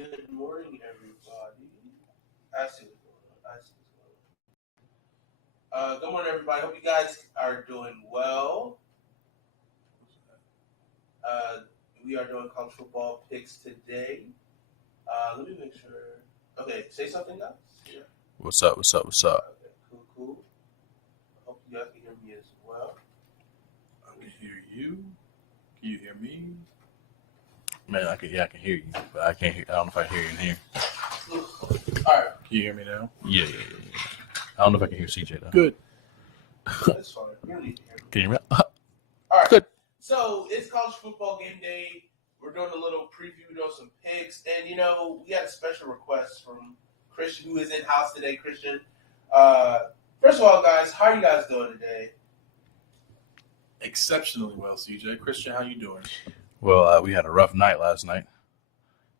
Good morning, everybody. I see what's going on. Good morning, everybody. Hope you guys are doing well. We are doing college football picks today. Let me make sure. Okay, say something, guys. Yeah. What's up? Okay, cool. I hope you guys can hear me as well. I can hear you. Can you hear me? Man, I can hear you, but I can't hear. I don't know if I hear you in here. All right. Can you hear me now? Yeah. I don't know if I can hear CJ though. Good. That's fine. You don't need to hear me. Can you hear me? All right. Good. So it's college football game day. We're doing a little preview, doing some picks, and we got a special request from Christian, who is in house today. Christian, first of all, guys, how are you guys doing today? Exceptionally well, CJ. Christian, how you doing? Well, we had a rough night last night.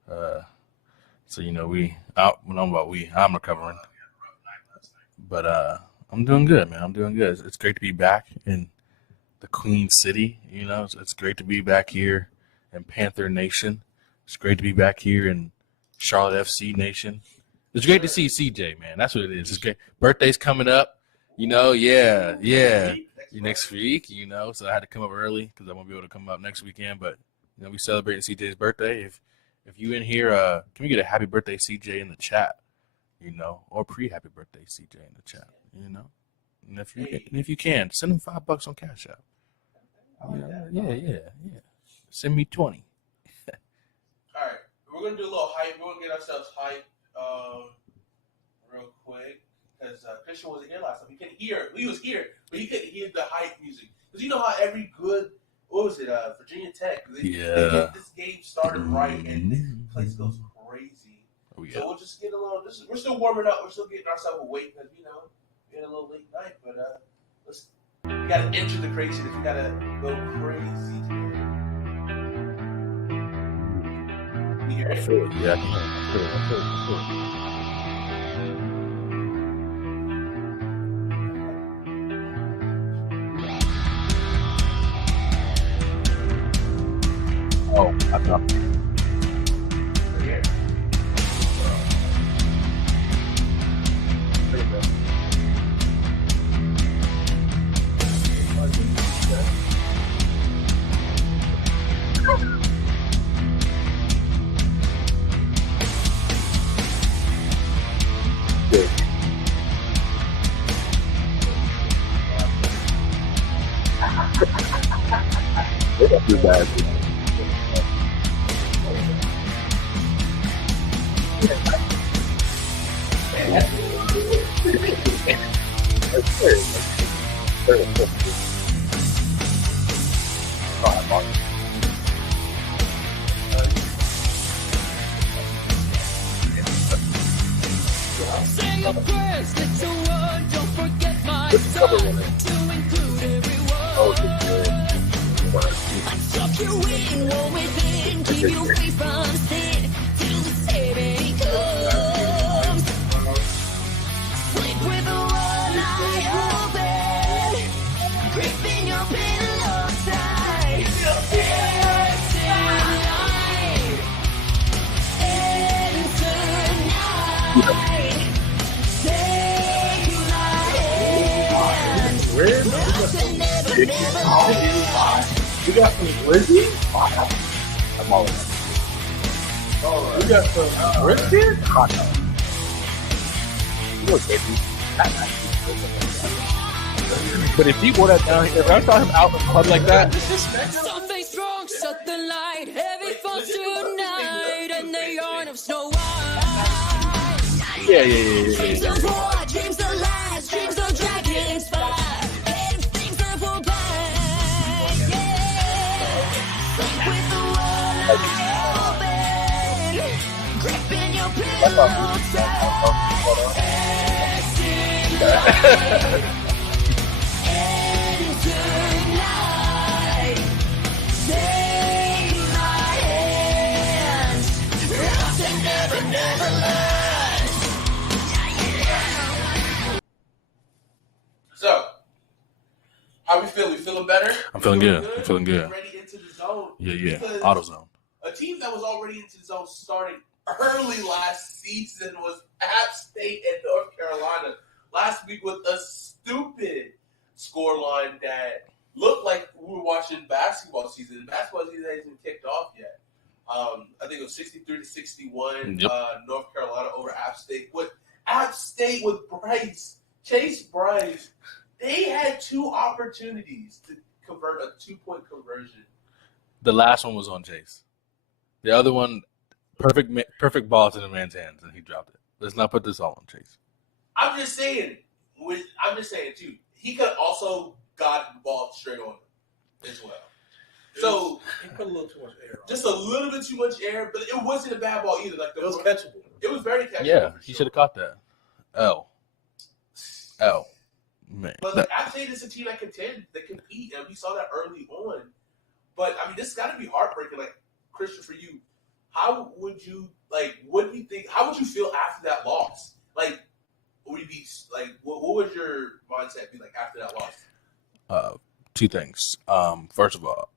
So I'm recovering, but I'm doing good, man. I'm doing good. It's great to be back in the Queen City. It's great to be back here in Panther Nation. It's great to be back here in Charlotte FC Nation. It's great to see CJ, man. That's what it is. It's great. Birthday's coming up. Yeah. Next week, so I had to come up early because I won't be able to come up next weekend. But we celebrating CJ's birthday. If you in here, can we get a happy birthday CJ in the chat? Or pre-happy birthday CJ in the chat. And if you can, send him $5 on Cash App. Yeah. Send me 20. All right, we're gonna do a little hype. We're gonna get ourselves hype, real quick, because Christian wasn't here last time. He was here, but he couldn't hear the hype music. Because you know how every good, Virginia Tech, they get this game started right, and this place goes crazy. Oh, yeah. So we'll just get a little. We're still warming up. We're still getting ourselves awake because we had a little late night. But we gotta enter the craziness. We gotta go crazy. You hear it? Yeah, I feel it. Oh, I thought. Yeah. There you go. Good. They don't do bad. Say your prayers, little one. Don't forget my son to include everyone. I tuck you in, warm within, keep you free from sin till the saving comes. Sleep with the one eye open, gripping your pillow tight. We got some Glizzy? I'm all in. We got some Ritz here? Hot dog. Look, baby. But if he wore that down, if I saw him out in the club like that, Something strong, shut the light. Heavy falls tonight, and the yarn of Snow White. yeah. Dreams of war, dreams of lies, dreams of dragons fight, and things are for pain. Yeah. Sleep with the one eye open, gripping your pillow tight. And tonight, take my hand, lost and never lost. So, how we feel? We feeling better? I'm feeling good. I'm feeling good. Ready into the zone. Yeah. Because AutoZone. A team that was already into the zone starting early last season was App State and North Carolina. Last week with a stupid scoreline that looked like we were watching basketball season. Basketball season hasn't even kicked off yet. I think it was 63-61, North Carolina over App State. With App State with Chase Bryce, they had 2 opportunities to convert a 2-point conversion. The last one was on Chase. The other one, perfect ball to the man's hands, and he dropped it. Let's not put this all on Chase. I'm just saying, too, he could also got the ball straight on him as well. So he put a little too much air on. Just a little bit too much air, but it wasn't a bad ball either. Like it was catchable. It was very catchable. Yeah, he should have caught that. L. Man. But like, App State is a team that compete, and we saw that early on. But I mean, this has got to be heartbreaking. Like, Christian, for you, how would you what do you think? How would you feel after that loss? Like, would you be like, what would your mindset be like after that loss? 2 things. First of all,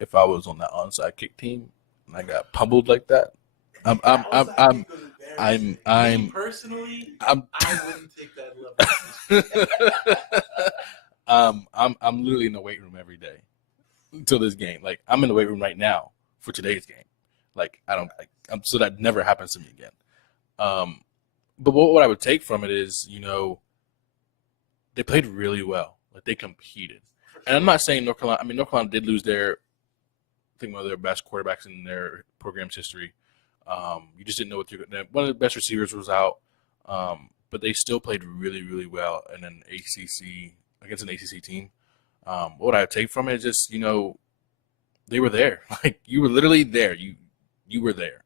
if I was on that onside kick team and I got pummeled like that, I'm personally, I wouldn't take that level. I'm literally in the weight room every day until this game. Like, I'm in the weight room right now for today's game. Like, so that never happens to me again. But what I would take from it is, they played really well. Like, they competed. And I'm not saying North Carolina. I mean, North Carolina did lose one of their best quarterbacks in their program's history. You just didn't know one of the best receivers was out. But they still played really, really well in an against an ACC team. What I would take from it is just, they were there. Like, you were literally there. You were there.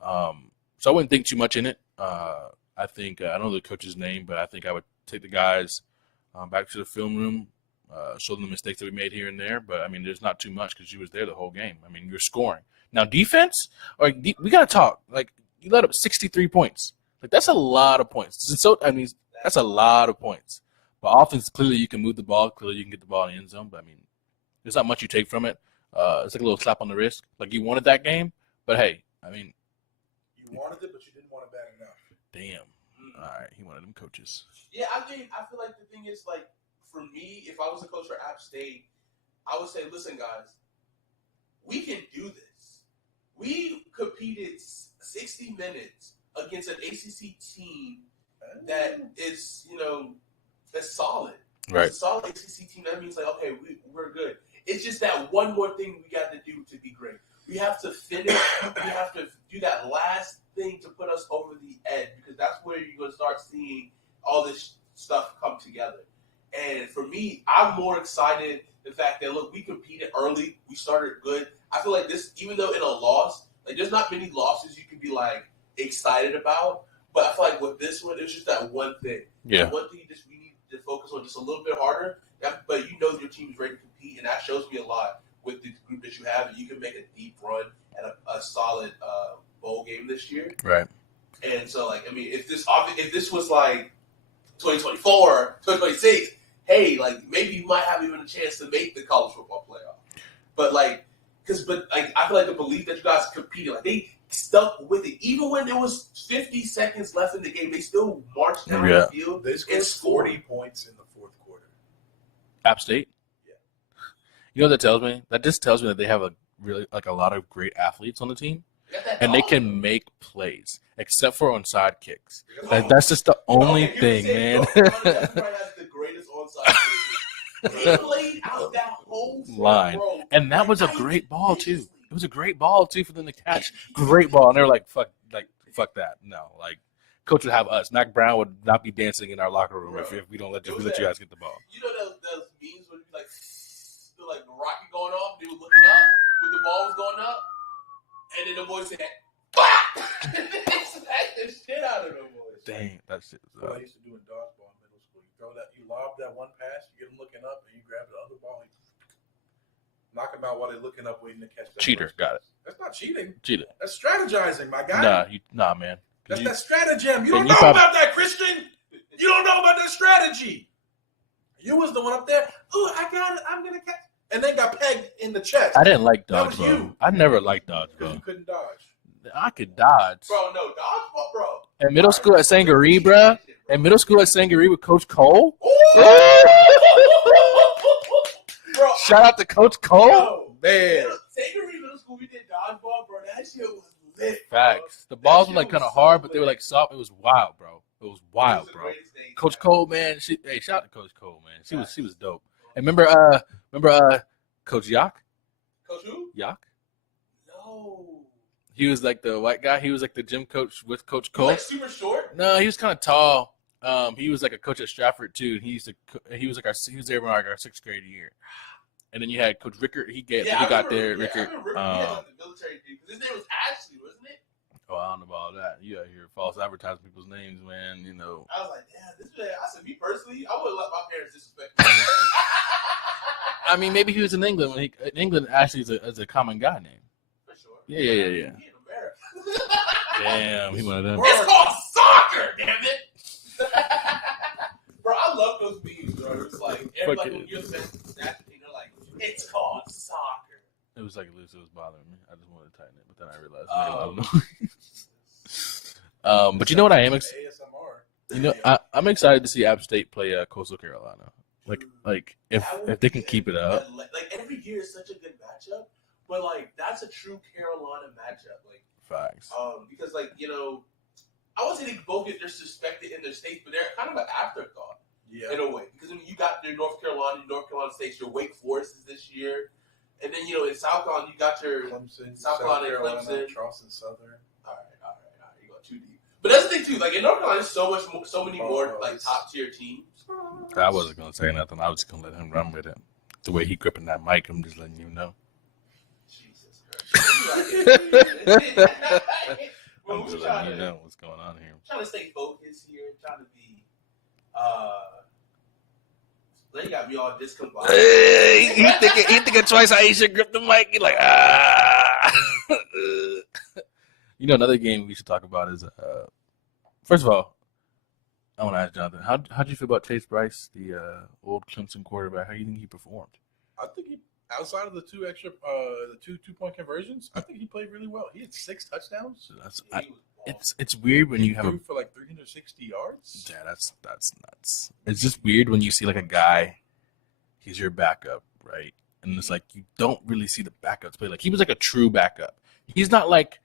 So I wouldn't think too much in it. I think, I don't know the coach's name, but I think I would take the guys back to the film room, show them the mistakes that we made here and there. But, I mean, there's not too much because you was there the whole game. I mean, you're scoring. Now, defense, we got to talk. Like, you let up 63 points. Like, that's a lot of points. That's a lot of points. But offense, clearly you can move the ball. Clearly you can get the ball in the end zone. But, I mean, there's not much you take from it. It's like a little slap on the wrist. Like, you wanted that game. But, hey, I mean. You wanted it, but you didn't want it bad enough. Damn. All right, he wanted them coaches. Yeah, I feel like the thing is, like, for me, if I was a coach for App State, I would say, listen, guys, we can do this. We competed 60 minutes against an ACC team that is, that's solid. Right. It's a solid ACC team. That means, like, okay, we're good. It's just that one more thing we got to do to be great. We have to finish. We have to do that last thing to put us over the edge, because that's where you're going to start seeing all this stuff come together. And for me, I'm more excited the fact that, look, we competed early. We started good. I feel like this, even though in a loss, like, there's not many losses you can be, like, excited about. But I feel like with this one, it's just that one thing. Yeah. That one thing we need to focus on just a little bit harder. But your team is ready to compete, and that shows me a lot with the group that you have. And you can make a deep run at a solid bowl game this year. Right. And so, like, I mean, if this was like 2024, 2026, hey, like, maybe you might have even a chance to make the college football playoff. But I feel like the belief that you guys competed, like, they stuck with it. Even when there was 50 seconds left in the game, they still marched down the field. They scored 40 points in the fourth quarter. App State? Yeah. You know what that tells me? That just tells me that they have a lot of great athletes on the team. And they can make plays, except for onside kicks. That's just the only thing, man. Has the greatest onside kick. They played out that whole line, and that was a great ball too. It was a great ball too for them to catch. Great ball, and they were like, "Fuck that." No, like, coach would have us. Mac Brown would not be dancing in our locker room if we don't let you guys get the ball. You know those memes would be like the rocket going off. They were looking up when the ball was going up. And then the boys said, "Bah!" They smacked the shit out of them boys. Dang, that shit. What I used to do in dodgeball in middle school. You lob that one pass, you get them looking up, and you grab the other ball, and knock them out while they're looking up, waiting to catch that. Cheater, got it. That's not cheating. Cheater. That's strategizing, my guy. Nah, man. That's that stratagem. You don't know about that, Christian. You don't know about that strategy. You was the one up there. Oh, I got it. I'm gonna catch. and then got pegged in the chest. I didn't like That was dodgeball. you. I never liked Because you dodgeball. couldn't dodge. I could dodge. Bro, no, dodgeball, bro. In middle school at Sangaree, bro. In middle school at Sangaree with Coach Cole. Bro, Shout out to Coach Cole. yo, Man. Sangaree Middle School, we did dodgeball, bro. That shit was lit. Facts. The That balls shit were like was kind of so hard, but they were lit. like soft. It was wild, bro. It was It wild, was the bro. greatest thing Coach ever. Cole, man. Hey, shout out to Coach Cole, man. She was dope. And remember Coach Yak? Coach who? Yak? No. He was like the white guy. He was like the gym coach with Coach He was Cole. like super short. No, he was kind of tall. He was like a coach at Stratford too. He was there in like our 6th grade year. And then you had Coach Rickard. He got there. Rickard. I remember he had like the military dude. His name was Ashley, wasn't it? Oh, I don't know about all that. You out here false advertising people's names, man. You know. I was like, damn, this man. I said, me personally, I wouldn't let my parents disrespect me. I mean, maybe he was in England. In England, Ashley is a common guy name. For sure. Yeah. He in America. Damn, he one of them. It's called soccer, damn it. Bro, I love those memes, bro. It's like everybody when you're the best, they're like, it's called soccer. It was like loose. It was bothering me. I just wanted to tighten it, but then I realized. But you know what I am excited. ASMR. You know, I'm excited to see App State play Coastal Carolina. Like if they can keep it up. Like every year is such a good matchup, but like that's a true Carolina matchup. Like Facts. because like I would say they both get disrespected in their states, but they're kind of an afterthought in a way. Because I mean, you got your North Carolina States, your Wake Forests this year, and then in South Carolina you got your Clemson, South Carolina, Clemson, Charleston Southern. All right, you go too deep. But that's the thing too. Like in North Carolina, there's so many more like top tier teams. I wasn't gonna say nothing. I was just gonna let him run with it. The way he gripping that mic, I'm just letting you know. Jesus Christ. I'm just letting you know what's going on here. Trying to stay focused here, trying to be they got me all discombobulated. Hey, he thinking twice how he should grip the mic. He like You know, another game we should talk about is first of all, I want to ask Jonathan, how do you feel about Chase Bryce, the old Clemson quarterback? How do you think he performed? I think he, outside of the two 2-point conversions, I think he played really well. He had 6 touchdowns. So it's weird when you have threw for like 360 yards. Yeah, that's nuts. It's just weird when you see like a guy, he's your backup, right? And it's like you don't really see the backups play. Like he was like a true backup. He's not like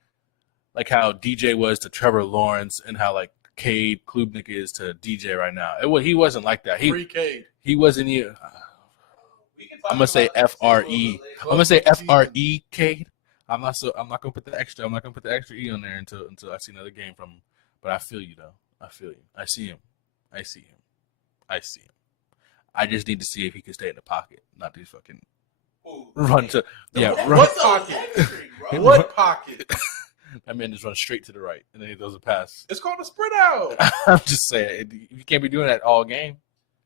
how DJ was to Trevor Lawrence and how like Cade Klubnik is to DJ right now. He wasn't like that. Free Cade. He wasn't here. I'm gonna say FRE. I'm gonna say FRE Cade. I'm not gonna put the extra E on there until I see another game from him. But I feel you though. I feel you. I see him. I just need to see if he can stay in the pocket, not these fucking run to run. What pocket? What pocket? That man just runs straight to the right, and then he does a pass. It's called a spread out. I'm just saying, you can't be doing that all game.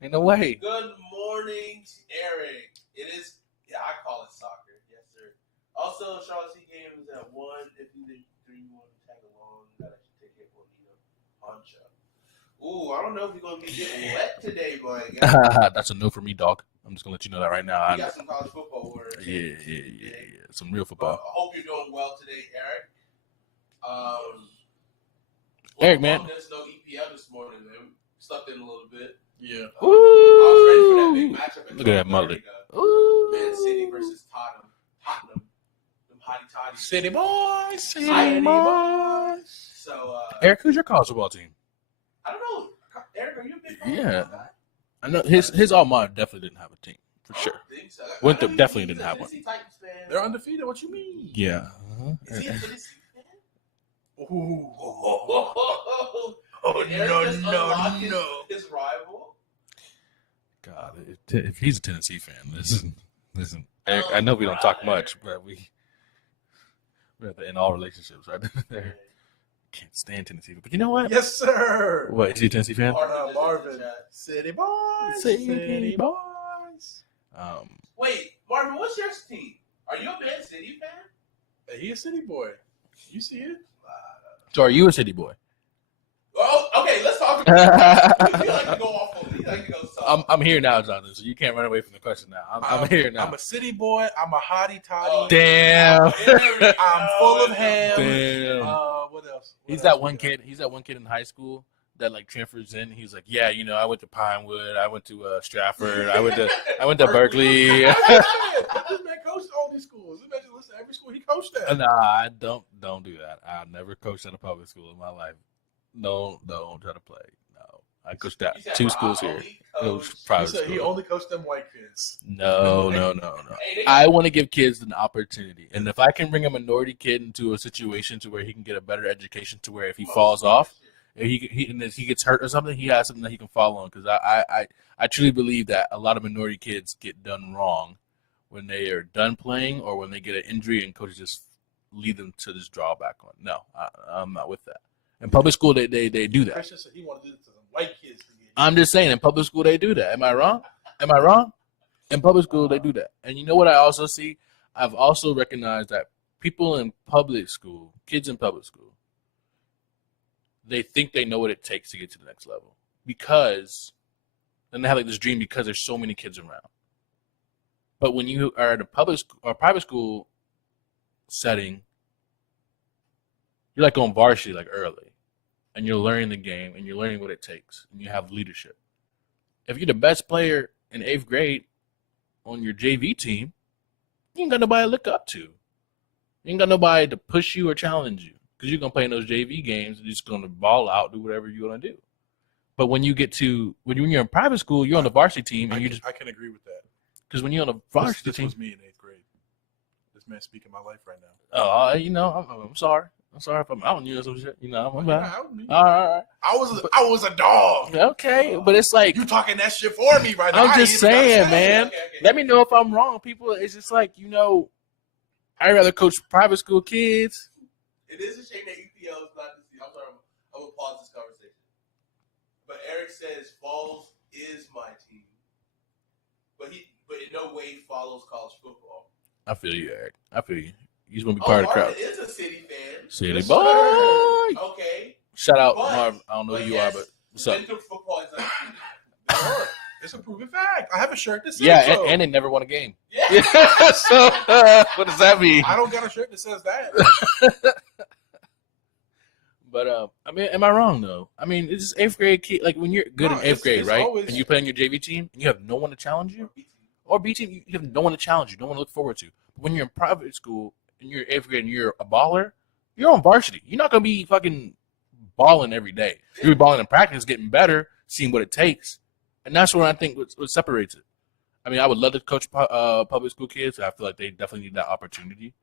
Ain't no way. Good morning, Eric. It is, I call it soccer. Yes, sir. Also, Charlotte C game is at 1. If you did 3, want to tag along, that I should take it for Poncho. Ooh, I don't know if you're going to be getting wet today, boy. That's a no for me, dog. I'm just going to let you know that right now. You got some college football orders. Yeah. Some real football. I hope you're doing well today, Eric. Eric, man. There's no EPL this morning, man. Slept in a little bit. Yeah. I was ready for that big matchup. Look at that mullet. Man City versus Tottenham. Them hotty toddies. City boys. So, Eric, who's your college football team? I don't know. Eric, are you a big fan? Yeah. I know his alma mater definitely didn't have a team, for sure. I don't think so. Winthrop definitely didn't have one. Titans fan. They're undefeated. What you mean? Yeah. Is he a Tennessee fan? Ooh. Oh, his rival. God, if he's a Tennessee fan, listen. Eric, I know we don't talk much, but we're in all relationships right there. Can't stand Tennessee, but you know what? Yes, sir. What, is he a Tennessee fan? Marvin. City boys. City boys. Wait, Marvin, what's your team? Are you a Man City fan? He a city boy. You see it? So are you a city boy? Oh, okay, let's talk about it. You like to go off on me. You like to go soft. I'm here now, Jonathan. So you can't run away from the question now. I'm here now. I'm a city boy. I'm a hottie toddy. Damn. I'm full of ham. Damn. What else? He's that one kid. He's that one kid in high school that like transfers in. He's like, yeah, you know, I went to Pinewood. I went to Stratford. I went to Berkeley. This man coached all these schools. This man just listen to every school he coached at. Nah, I don't do that. I never coached at a public school in my life. No, don't try to play. No, I coached at two schools here. Those private schools. He only coached them white kids. No. I want to give kids an opportunity, and if I can bring a minority kid into a situation to where he can get a better education, to where if he falls off, and if he gets hurt or something, he has something that he can fall on. Because I truly believe that a lot of minority kids get done wrong when they are done playing or when they get an injury and coaches just lead them to this drawback on. No, I'm not with that. In public school, they do that. Christian said he wanted to do it to some white kids. I'm just saying, in public school, they do that. Am I wrong? In public school, they do that. And you know what I also see? I've also recognized that people in public school, kids in public school, they think they know what it takes to get to the next level. And they have like this dream because there's so many kids around. But when you are in a public or private school setting, you're like on varsity like early, and you're learning the game, and you're learning what it takes, and you have leadership. If you're the best player in 8th grade on your JV team, you ain't got nobody to look up to. You ain't got nobody to push you or challenge you, because you're going to play in those JV games, and you're just going to ball out, do whatever you're going to do. But when you're in private school, you're on the varsity team, and I can agree with that. Because when you're on a varsity team, this was me in 8th grade. This man's speaking my life right now. Oh, I'm sorry. I'm sorry if I'm outing you or some shit. I'm bad. All right. I was a dog. Okay, but it's like you talking that shit for me right now. I'm just saying, man. Okay. Let me know if I'm wrong, people. It's just like I'd rather coach private school kids. It is a shame that EPL is not this. I'm sorry. I'm gonna pause this conversation. But Eric says Vols is my team, but in no way follows college football. I feel you, Eric. I feel you. You just want to be part of the crowd. Marvin is a City fan. City boy. Okay. Shout out, Marv. I don't know who you are, but what's up? Football is undefeated. It's a proven fact. I have a shirt that says so. And they never won a game. Yeah. So what does that mean? I don't got a shirt that says that. But am I wrong though? It's 8th grade kid. Like when you're good in 8th grade, right? And you play on your JV team, and you have no one to challenge you, or B team, you have no one to challenge you, no one to look forward to. But when you're in private school and you're 8th grade and you're a baller, you're on varsity. You're not gonna be fucking balling every day. You're balling in practice, getting better, seeing what it takes, and that's what I think what separates it. I would love to coach public school kids. I feel like they definitely need that opportunity,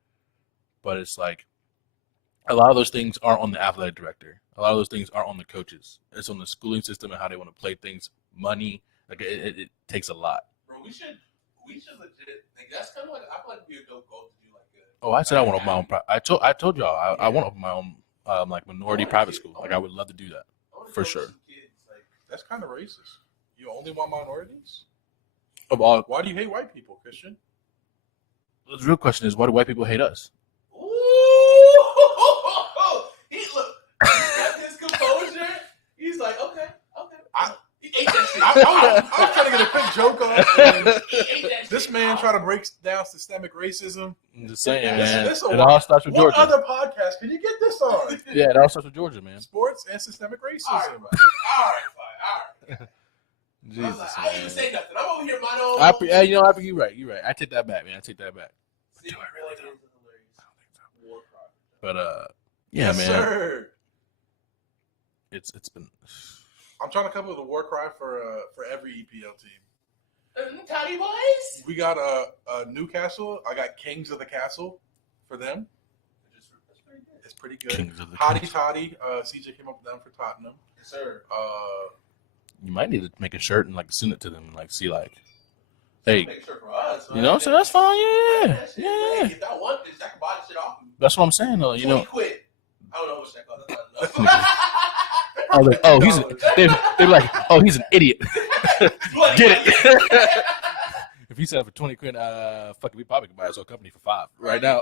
but it's like a lot of those things are on the athletic director. A lot of those things are on the coaches. It's on the schooling system and how they want to play things. Money, like it takes a lot. Bro, we should legit. Like that's kind of like I feel like it'd be a dope goal to do like a. Oh, I said I want to open my own. I told y'all I want to open my own like minority private school. Like I would love to do that for sure. That's kind of racist. You only want minorities? Of all, why do you hate white people, Christian? The real question is, why do white people hate us? Ooh, he got his composure. He's like, okay. He ate that shit. I was trying to get a quick joke off. And He ate that this shit. man trying to break down systemic racism. I'm just saying, man. Listen, It all starts with what Georgia. other podcast can you get this on? Yeah, it all starts with Georgia, man. Sports and systemic racism. All right, fine. Jesus, I didn't even say nothing. I'm over here my own. You're right. I take that back, man. See, I really is a hilarious war cry. But yeah, Yes, man. sir. It's been. I'm trying to come up with a war cry for every EPL team. Toddy boys. We got Newcastle. I got Kings of the Castle for them. It's pretty good. Kings of the Hottie Castle. Toddy. CJ came up with them for Tottenham. Yes, sir. You might need to make a shirt and like send it to them and like see like, hey, Make sure for us. you know, so that's fine. Yeah. If that one thing, I can buy the shit off you. That's what I'm saying though. You 20 know. quid. I don't know what that costs. That's not enough. They're like, oh, he's an idiot. Get it. If he said for 20 quid, fuck it, we probably could buy his whole company for $5 right now.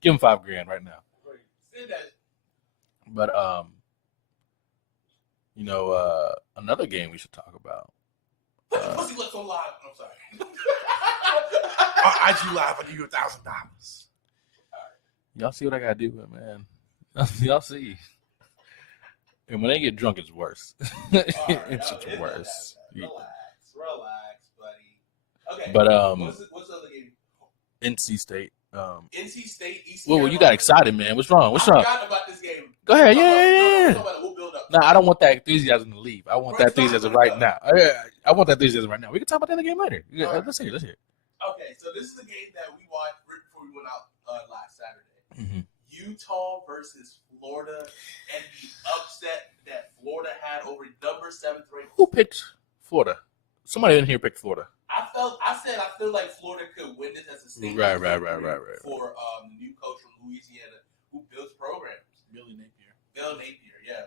Give him $5 grand right now. Say that. But You know, another game we should talk about. Put the pussy lips on live. I'm sorry. On IG Live, I give you $1,000. Y'all see what I gotta do, man. Y'all see. And when they get drunk, it's worse. It's just worse. Relax, buddy. Okay. But what's the other game? NC State. NC State. East Well, you got excited, man. What's wrong? What's I wrong? forgot about this game. Go ahead. Yeah. We'll build up. No, I don't want that enthusiasm to leave. I want that enthusiasm right now. I want that enthusiasm right now. We can talk about the other game later. Yeah, right. Let's hear it. Okay, so this is the game that we watched right before we went out last Saturday. Mm-hmm. Utah versus Florida, and the upset that Florida had over number 7th ranked. Who picked Florida? Somebody in here picked Florida. I feel like Florida could win this as a state. Right. For the new coach from Louisiana who builds programs. Bill Napier, yeah.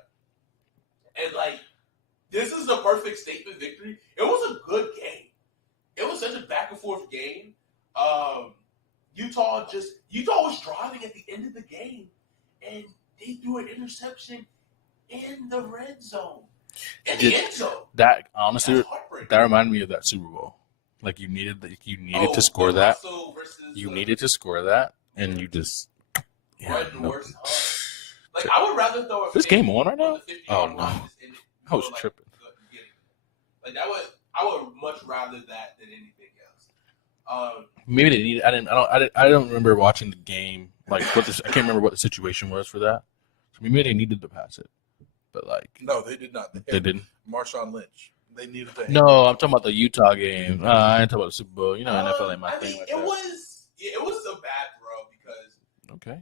And like, this is the perfect statement victory. It was a good game. It was such a back and forth game. Utah was driving at the end of the game, and they threw an interception in the red zone, in the end zone. That honestly, that reminded me of that Super Bowl. Like you needed to score that. You needed to score that, and you just. Yeah, like I would rather throw this game on right now. Oh no, I was tripping. Like I would much rather that than anything else. Maybe they need. I don't remember watching the game. Like I can't remember what the situation was for that. So maybe they needed to pass it, but like no, they did not. They didn't. Marshawn Lynch. They needed to. No, I'm talking about the Utah game. I ain't talking about the Super Bowl. You know, NFL ain't my thing. Like it was a bad throw because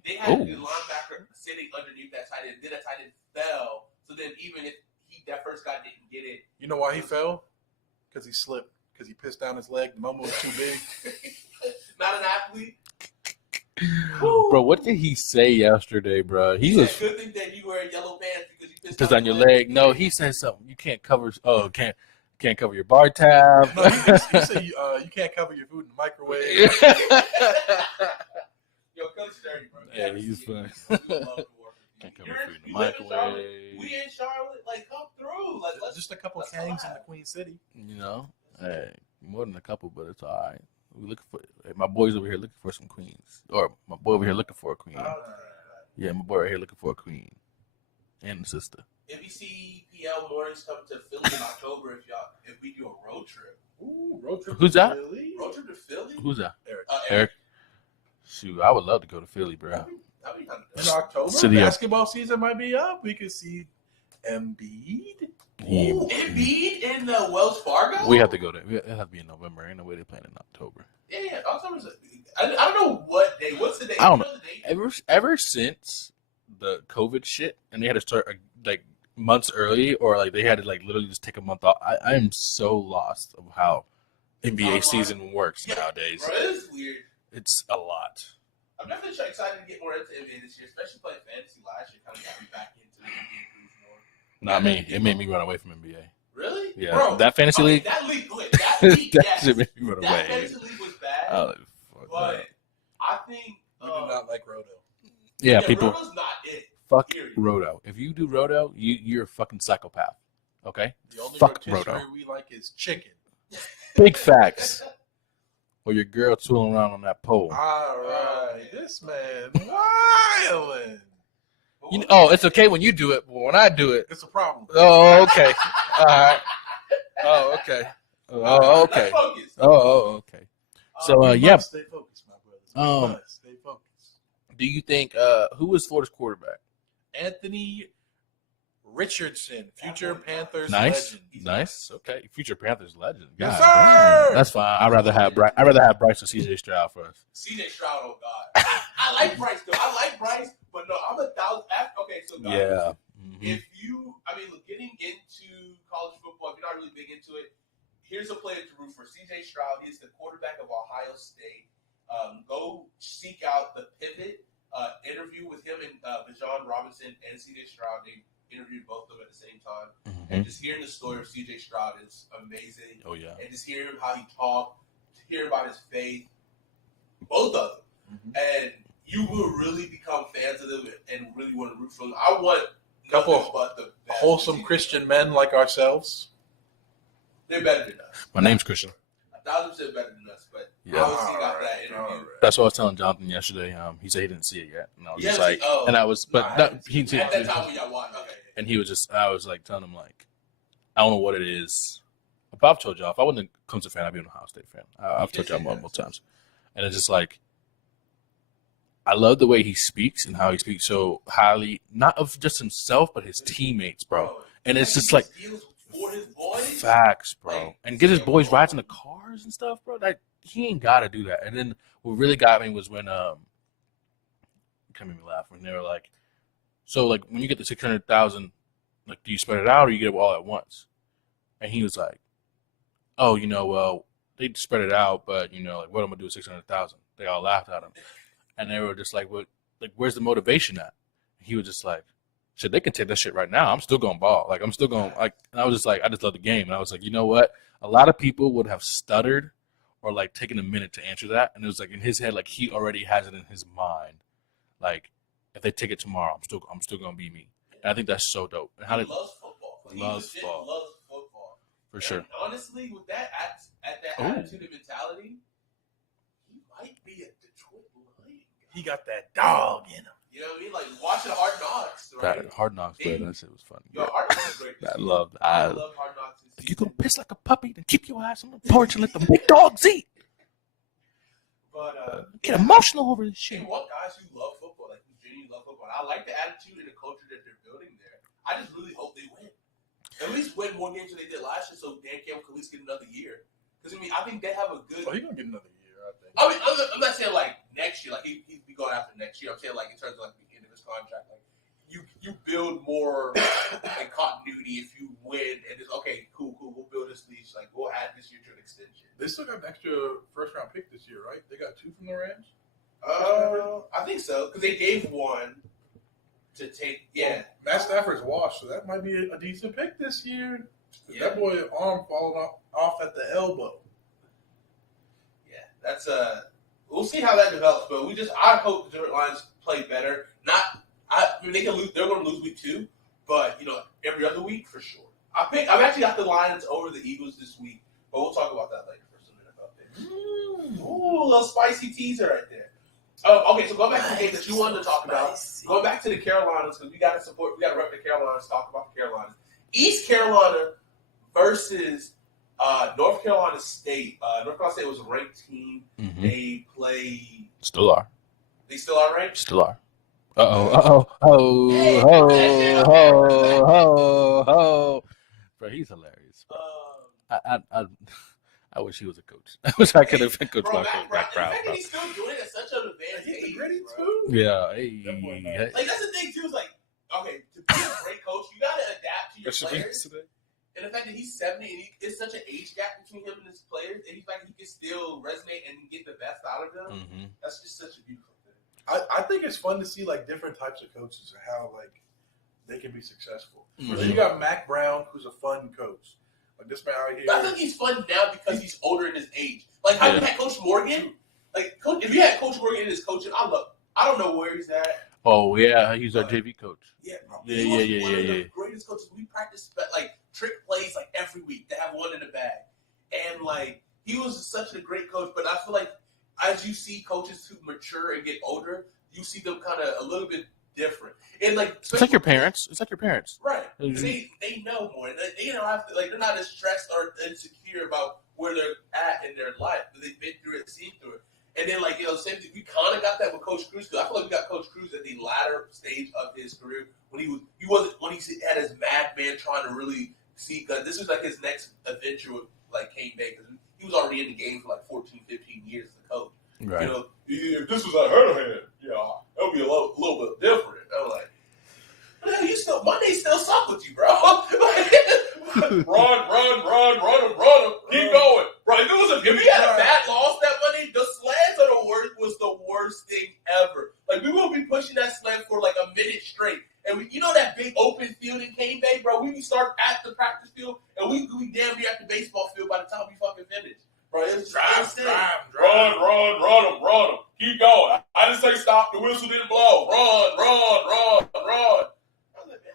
they had the linebacker sitting underneath that tight end. Then that tight end fell. So then even if that first guy didn't get it, you know why he fell? Because he slipped. Because he pissed down his leg. The moment was too big. Not an athlete. Bro, what did he say yesterday, bro? He was good thing that you wear yellow pants because you pissed on your leg. No, he said something. You can't cover. Can't cover your bar tab. No, he said you can't cover your food in the microwave. Yo, Coach Sturdy, bro. Yeah, he's fun. Can't cover food in the microwave. We in Charlotte, like come through. Like let's just a couple of gangs in the Queen City. You know, hey, more than a couple, but it's all right. We looking for my boys over here looking for some queens, or my boy over here looking for a queen. Yeah, my boy right here looking for a queen and a sister. NBCPL mornings come to Philly in October if we do a road trip. Ooh, road trip. Who's that? Philly? Road trip to Philly. Who's that? Eric. Shoot, I would love to go to Philly, bro. That'd be kind of in October, basketball season might be up. We could see Embiid. Embiid in the Wells Fargo? We have to go there. It has to be in November. Ain't no way they're playing in October. Yeah. October's I don't know what day. What's the day? I don't know. Ever since the COVID shit, and they had to start like months early, or like they had to like literally just take a month off. I am so lost of how NBA season works nowadays. Bro, it is weird. It's a lot. I'm definitely excited to get more into NBA this year, especially playing fantasy last year. Kind of got me back into the NBA groove more. Not me. It made me run away from NBA. Really? Yeah. Bro, that fantasy league. That league. That league. That shit made me run away. That fantasy league was bad. Oh, but I think we do not like Roto. Yeah, people. Roto's not it. Fuck Roto. If you do Roto, you're a fucking psychopath. Okay. The only fuck Roto. We like is chicken. Big facts. Or your girl twirling around on that pole. All right, this man wildin'. It's okay when you do it, but when I do it, it's a problem. Oh, okay. All right. Oh, okay. Oh, okay. Oh, okay. So, yeah. Stay focused, my brothers. Stay focused. Do you think who was Florida's quarterback? Anthony Richardson, future Panthers legend. Nice. Okay. Future Panthers legend. Yes, God, sir. Damn. That's fine. I'd rather have Bryce or CJ Stroud for us. CJ Stroud, oh God. I like Bryce though. I like Bryce, but no, I'm 1,000. Okay, so guys, yeah. If you, getting into college football, if you're not really big into it, here's a player to root for. CJ Stroud. He's the quarterback of Ohio State. Go seek out the Pivot interview with him and Bijan Robinson and CJ Stroud. They interviewed both of them at the same time. And just hearing the story of CJ Stroud is amazing. Oh, yeah. And just hearing how he talked, hearing about his faith, both of them. And you will really become fans of them and really want to root for them. I want Couple but the best wholesome receivers. Christian men like ourselves. They're better than us. My name's Christian. 1,000% better than us, but Yeah. obviously got that interview. All right. That's what I was telling Jonathan yesterday. He said he didn't see it yet, and I was just like, and I was, but Nah, that, he At that time when y'all watched, okay. and he was just, I was like telling him like, I don't know what it is. But I've told y'all, if I wasn't a Clemson fan, I'd be an Ohio State fan. I've told y'all multiple times, and it's just like, I love the way he speaks and how he speaks so highly, not of just himself, but his teammates, bro. And it's just like for his boys, facts, bro. Like, And get his boys rides in the cars and stuff, bro. Like he ain't gotta do that. And then what really got me was when can't make me laugh when they were like, so like when you get the 600,000, like do you spread it out or you get it all at once? And he was like, oh, well, they spread it out, but like what am I gonna do with 600,000? They all laughed at him. And they were just like, "What? Like, where's the motivation at?" He was just like, "Shit, they can take that shit right now. I'm still going to ball. Like, I'm still going like." And I was just like, "I just love the game." And I was like, "You know what? A lot of people would have stuttered or like taken a minute to answer that." And it was like in his head, like he already has it in his mind, like if they take it tomorrow, I'm still going to be me. And I think that's so dope. And how he they loves football. Like, loves he legit football. loves football. For sure. And honestly, with that at that Ooh. attitude and mentality, he might be a Detroit Lion. He got that dog in him. You know what I mean? Like watching Hard Knocks. Right? That Hard Knocks, bro. That shit was funny. Yo, Hard Knocks is great. I love I love Hard Knocks. If you're gonna piss like a puppy, then keep your ass on the porch and let the big dogs eat. But Get emotional over this shit. you want guys who love football, like who genuinely love football. I like the attitude and the culture that they're building there. I just really hope they win. At least win more games than they did last year, so Dan Campbell can at least get another year. Because I think they have a good. Oh, he's gonna get another year, I think. I mean, I'm not saying like next year, like he'd be going after next year. I'm saying like in terms of like the end of his contract, like you build more like continuity if you win and it's okay, cool, we'll build this leash, like we'll add this year to an extension. They still got an extra first round pick this year, right? They got 2 from the Rams. I think so because they gave one to take. Yeah, Matt Stafford's washed, so that might be a decent pick this year. Yeah. That boy arm falling off at the elbow. yeah, that's we'll see how that develops, but I hope the Detroit Lions play better. I mean, they can lose. They're going to lose week 2, but every other week for sure. I've actually got the Lions over the Eagles this week, but we'll talk about that later for some minute updates. Ooh, a little spicy teaser right there. Okay, so go back to the game that you wanted to talk about. Going back to the Carolinas because we got to rep the Carolinas. Talk about the Carolinas. East Carolina versus North Carolina State. North Carolina State was a ranked team. Mm-hmm. They play. Still are. They still are ranked. Still are. Oh. Bro, he's hilarious. I wish he was a coach. I wish I could have been coached by a coach that crowd. And he's still doing it at such an advanced age. too. Yeah. Hey. Like that's the thing too. Is like, okay, to be a great coach, you got to adapt to your players. And the fact that he's 70 and it's such an age gap between him and his players, and the fact that he can still resonate and get the best out of them, that's just such a beautiful thing. I think it's fun to see like different types of coaches and how like they can be successful. Mm-hmm. So you got Mac Brown, who's a fun coach. Like this man out here. But I think he's fun now because he's older in his age. Like how you had Coach Morgan. Like if you had Coach Morgan in his coaching, I don't know where he's at. Oh yeah, he's our JV coach. Yeah, bro. Yeah. The greatest coaches. We practice like trick plays like every week to have one in the bag, and like he was such a great coach. But I feel like as you see coaches who mature and get older, you see them kind of a little bit different. And like it's like your parents. right? Mm-hmm. They know more. They don't have to they're not as stressed or insecure about where they're at in their life. They've been through it, seen through it. And then, same thing. We kind of got that with Coach Cruz. Because I feel like we got Coach Cruz at the latter stage of his career when he had his madman trying to really see. Because this was like his next adventure with Kane Bay. Because he was already in the game for 14, 15 years as a coach. Right. If this was at Hurley, it would be a little bit different. I'm like, Monday still suck with you, bro. run, keep going, bro. If we had a bad loss that Monday, the sleds was the worst thing ever. Like we will be pushing that sled for a minute straight, and that big open field in Cane Bay, bro. We start at the practice field, and we damn near at the baseball field by the time we fucking finish, bro. It was drive, run them, keep going. I didn't say stop. The whistle didn't blow. Run. I was like, man,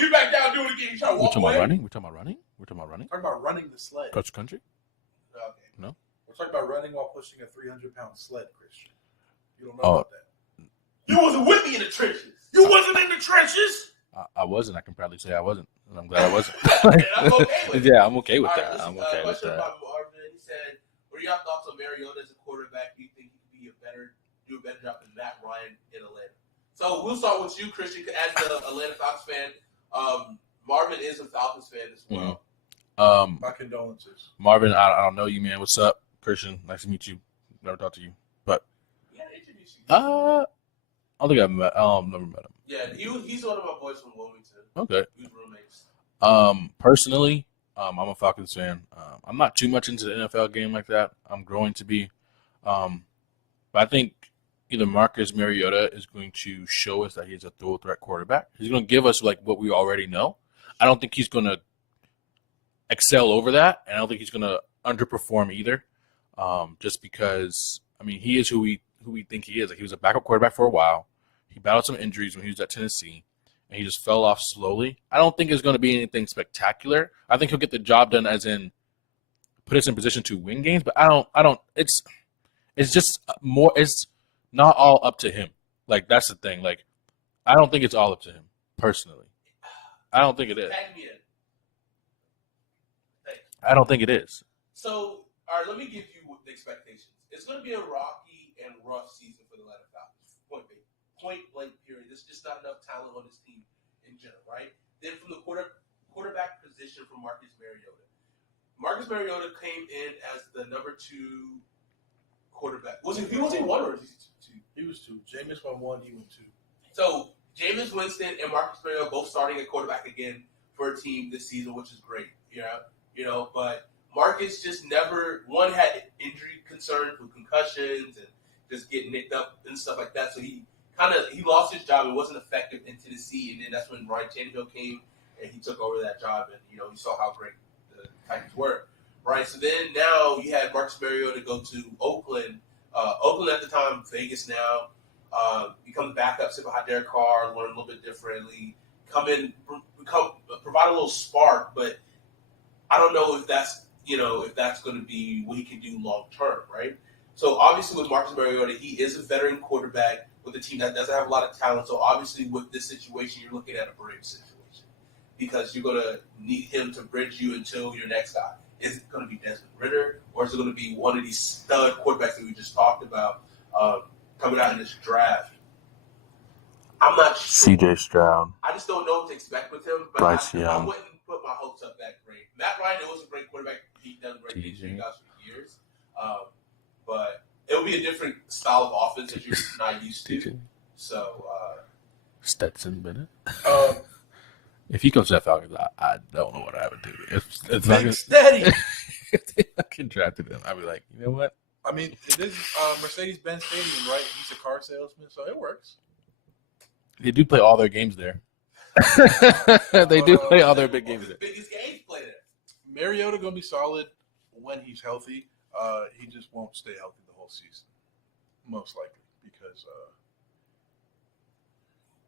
get back down, do it again. You try to We're walk talking away. about running. We're talking about running. We're talking about running. We're talking about running the sled. Cross country. Okay. No. We're talking about running while pushing a 300-pound sled, Christian. You don't know Oh. about that. You wasn't with me in the trenches. You wasn't in the trenches. I wasn't. I can proudly say I wasn't, and I'm glad I wasn't. And I'm okay with it. Yeah, I'm okay with All right, that. listen, I'm okay with question that. about Marvin. He said, "What are your thoughts on Mariota as a quarterback? Do you think he could do a better job than Matt Ryan in Atlanta?" So we'll start with you, Christian, as the Atlanta Falcons fan. Marvin is a Falcons fan as well. My condolences. Marvin, I don't know you, man. What's up, Christian? Nice to meet you. Never talked to you, but Yeah, introduce you. I don't think I've met. Never met him. Yeah, he's one of my boys from Wilmington. Okay. We was roommates. Personally, I'm a Falcons fan. I'm not too much into the NFL game like that. I'm growing to be. But I think either Marcus Mariota is going to show us that he's a throw threat quarterback. He's going to give us like what we already know. I don't think he's going to excel over that, and I don't think he's going to underperform either. Just because, I mean, he is who we think he is. Like, he was a backup quarterback for a while. He battled some injuries when he was at Tennessee, and he just fell off slowly. I don't think it's going to be anything spectacular. I think he'll get the job done, as in put us in position to win games. But I don't. It's just more. It's not all up to him. Like, that's the thing. Like, I don't think it's all up to him personally. I don't think it is. Tag me in. Thanks. I don't think it is. So, all right, let me give you the expectations. It's going to be a rocky and rough season for the Atlanta Falcons. Point blank period. There's just not enough talent on this team in general, right? Then from the quarterback position from Marcus Mariota. Marcus Mariota came in as the number 2 quarterback. Was he one or was he 2? He was 2. Jameis won 1. He won 2. So Jameis Winston and Marcus Mariota both starting at quarterback again for a team this season, which is great. But Marcus just never had injury concerns with concussions and just getting nicked up and stuff like that. So he lost his job. It wasn't effective in Tennessee, and then that's when Ryan Tannehill came and he took over that job, and you saw how great the Titans were, right? So then now you had Marcus Mariota go to Oakland. Oakland at the time, Vegas now. Become backup, sit behind Derek Carr, learn a little bit differently, provide a little spark, but I don't know if that's going to be what he can do long term, right? So obviously with Marcus Mariota, he is a veteran quarterback with a team that doesn't have a lot of talent. So obviously with this situation, you're looking at a bridge situation because you're going to need him to bridge you until your next guy. Is it going to be Desmond Ridder, or is it going to be one of these stud quarterbacks that we just talked about coming out in this draft? I'm not sure. CJ Stroud. I just don't know what to expect with him. But Bryce I Young. wouldn't put my hopes up that great. Matt Ryan was a great quarterback. He done great things for you guys for years. But it'll be a different style of offense that you're not used to. So Stetson Bennett. Um, If he comes to that Falcons, I don't know what I would do. If Big Falcons, steady. if they fucking drafted him, I'd be like, you know what? I mean, it is Mercedes-Benz Stadium, right? He's a car salesman, so it works. They do play all their games there. They do play all their big games there. The biggest games played there. Mariota going to be solid when he's healthy. He just won't stay healthy the whole season, most likely, because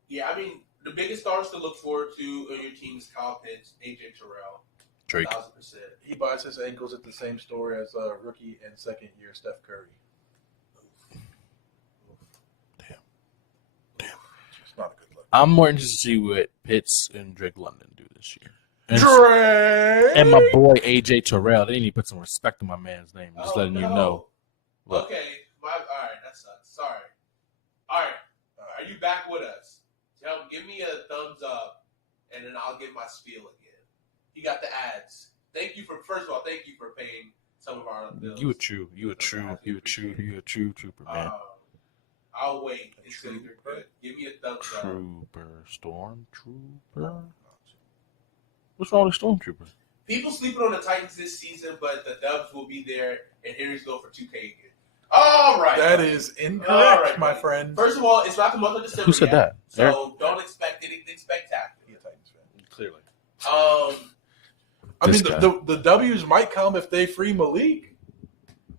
Yeah, I mean, the biggest stars to look forward to on your team is Kyle Pitts, AJ Terrell, Drake. 1,000%. he buys his ankles at the same store as rookie and second-year Steph Curry. Damn. It's not a good look. I'm more interested to see what Pitts and Drake London do this year. Drake! And my boy AJ Terrell. They need to put some respect on my man's name. Just letting you know. What? Okay, all right, that sucks. Sorry. All right, are you back with us? Give me a thumbs up, and then I'll give my spiel again. You got the ads. First of all, thank you for paying some of our bills. You a true trooper, man. I'll wait until you're good. Give me a thumbs up. Stormtrooper. What's wrong with Stormtrooper? People sleeping on the Titans this season, but the Dubs will be there, and Henry's go for 2K again. All right. That is incorrect, All right, my buddy. friend. First of all, it's not the month of December. Who said yet, that? So don't expect anything spectacular. He a Titans fan. Clearly. I This mean, guy. the W's might come if they free Malik.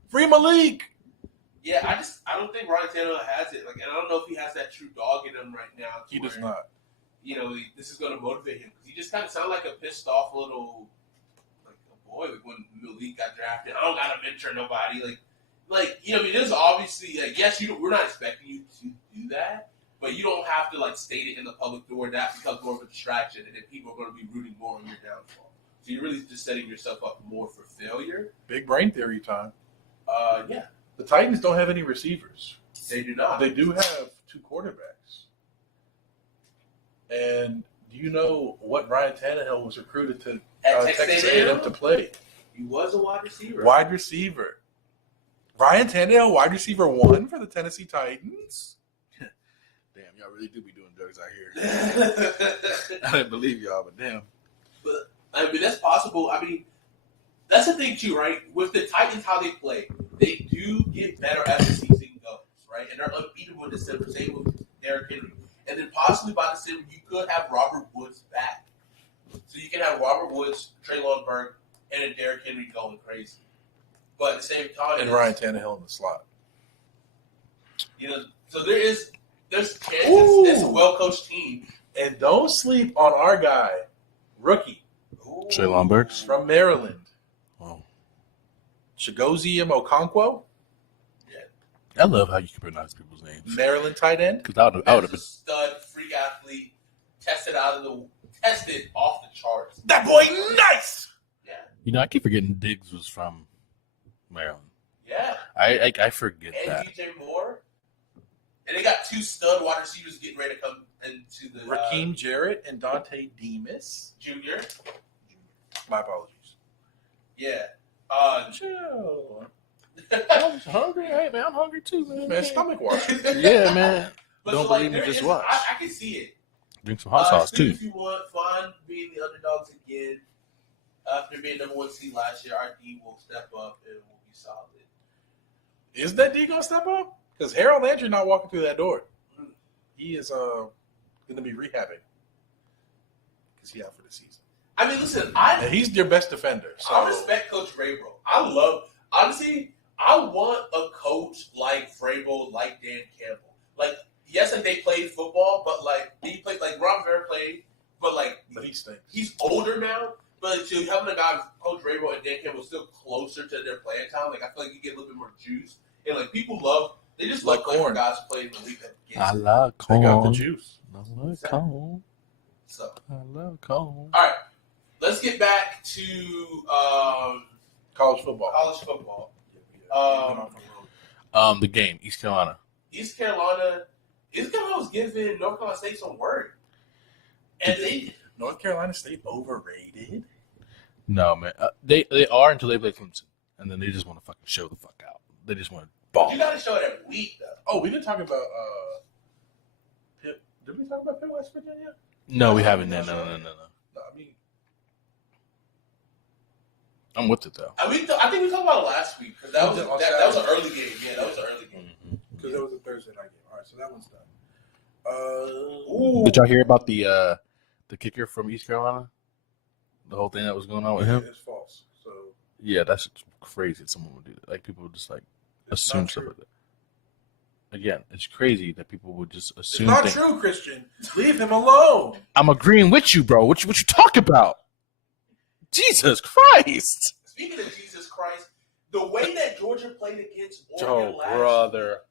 Free Malik. Yeah, I don't think Ryan Tannehill has it. And I don't know if he has that true dog in him right now. He does not. this is going to motivate him because he just kind of sounded like a pissed off little like a boy. Like when Malik got drafted, I don't got to mentor nobody. There's obviously yes, we're not expecting you to do that, but you don't have to state it in the public door. That becomes more of a distraction, and then people are going to be rooting more on your downfall. So you're really just setting yourself up more for failure. Big brain theory time. Yeah. The Titans don't have any receivers. They do not. They do have 2 quarterbacks. And do you know what Ryan Tannehill was recruited to Texas A&M to play? He was a wide receiver. Wide receiver. Ryan Tannehill, wide receiver 1 for the Tennessee Titans? Damn, y'all really do be doing drugs out here. I didn't believe y'all, but damn. But that's possible. That's the thing too, right? With the Titans, how they play, they do get better as the season goes, right? And they're unbeatable in December. Same with Derrick Henry. And then possibly by December, you could have Robert Woods back. So you can have Robert Woods, Treylon Burke, and then Derrick Henry going crazy. But at the same time, and Ryan Tannehill in the slot. So there's chances. Ooh. It's a well-coached team. And don't sleep on our guy, rookie. Treylon Burks from Maryland. Wow. Chigozie Okonkwo. I love how you can pronounce people's names. Maryland tight end. Because I would have been a stud, freak athlete, tested off the charts. That boy, nice. Yeah. I keep forgetting Diggs was from Maryland. Yeah. I forget and that. DJ Moore. And they got 2 stud wide receivers getting ready to come into the Raheem Jarrett and Dante Demas. Junior. My apologies. Yeah. Chill. I'm hungry. Hey, man, I'm hungry too, man. Man, stomach wash. Yeah, man. But Don't believe me, just watch. I can see it. Drink some hot sauce, too. If you want fun being the underdogs again, after being number 1 seed last year, our D will step up and will be solid. Is that D going to step up? Because Harold Landry not walking through that door. He is going to be rehabbing because he's out for the season. Listen, and he's your best defender. So. I respect Coach Vrabel. I want a coach like Vrabel, like Dan Campbell. Yes, they played football, but he played Ron Rivera played, but he stinks. He's older now. But having a guy Coach Vrabel and Dan Campbell still closer to their playing time, I feel like you get a little bit more juice. And people love, they just love corn. Guys playing in the league that gets I love corn. They got the juice. I love corn. So I love corn. All right, let's get back to college football. The game, East Carolina. East Carolina was giving North Carolina State some work. And North Carolina State overrated? No, man. They are until they play Clemson. And then they just want to fucking show the fuck out. They just want to ball. You got to show it every week, though. Oh, we didn't talk about Pitt. Did we talk about Pitt, West Virginia? No, we haven't. No. I'm with it, though. I think we talked about it last week because that was an early game. Yeah, that was an early game. Because that was a Thursday night game. All right, so that one's done. Did y'all hear about the kicker from East Carolina? The whole thing that was going on with him? It's false. So yeah, that's crazy that someone would do that. People would just assume stuff like that. Again, it's crazy that people would just assume. It's not true, Christian. Leave him alone. I'm agreeing with you, bro. What you talk about? Jesus Christ. Speaking of Jesus Christ, the way that Georgia played against Oregon last brother.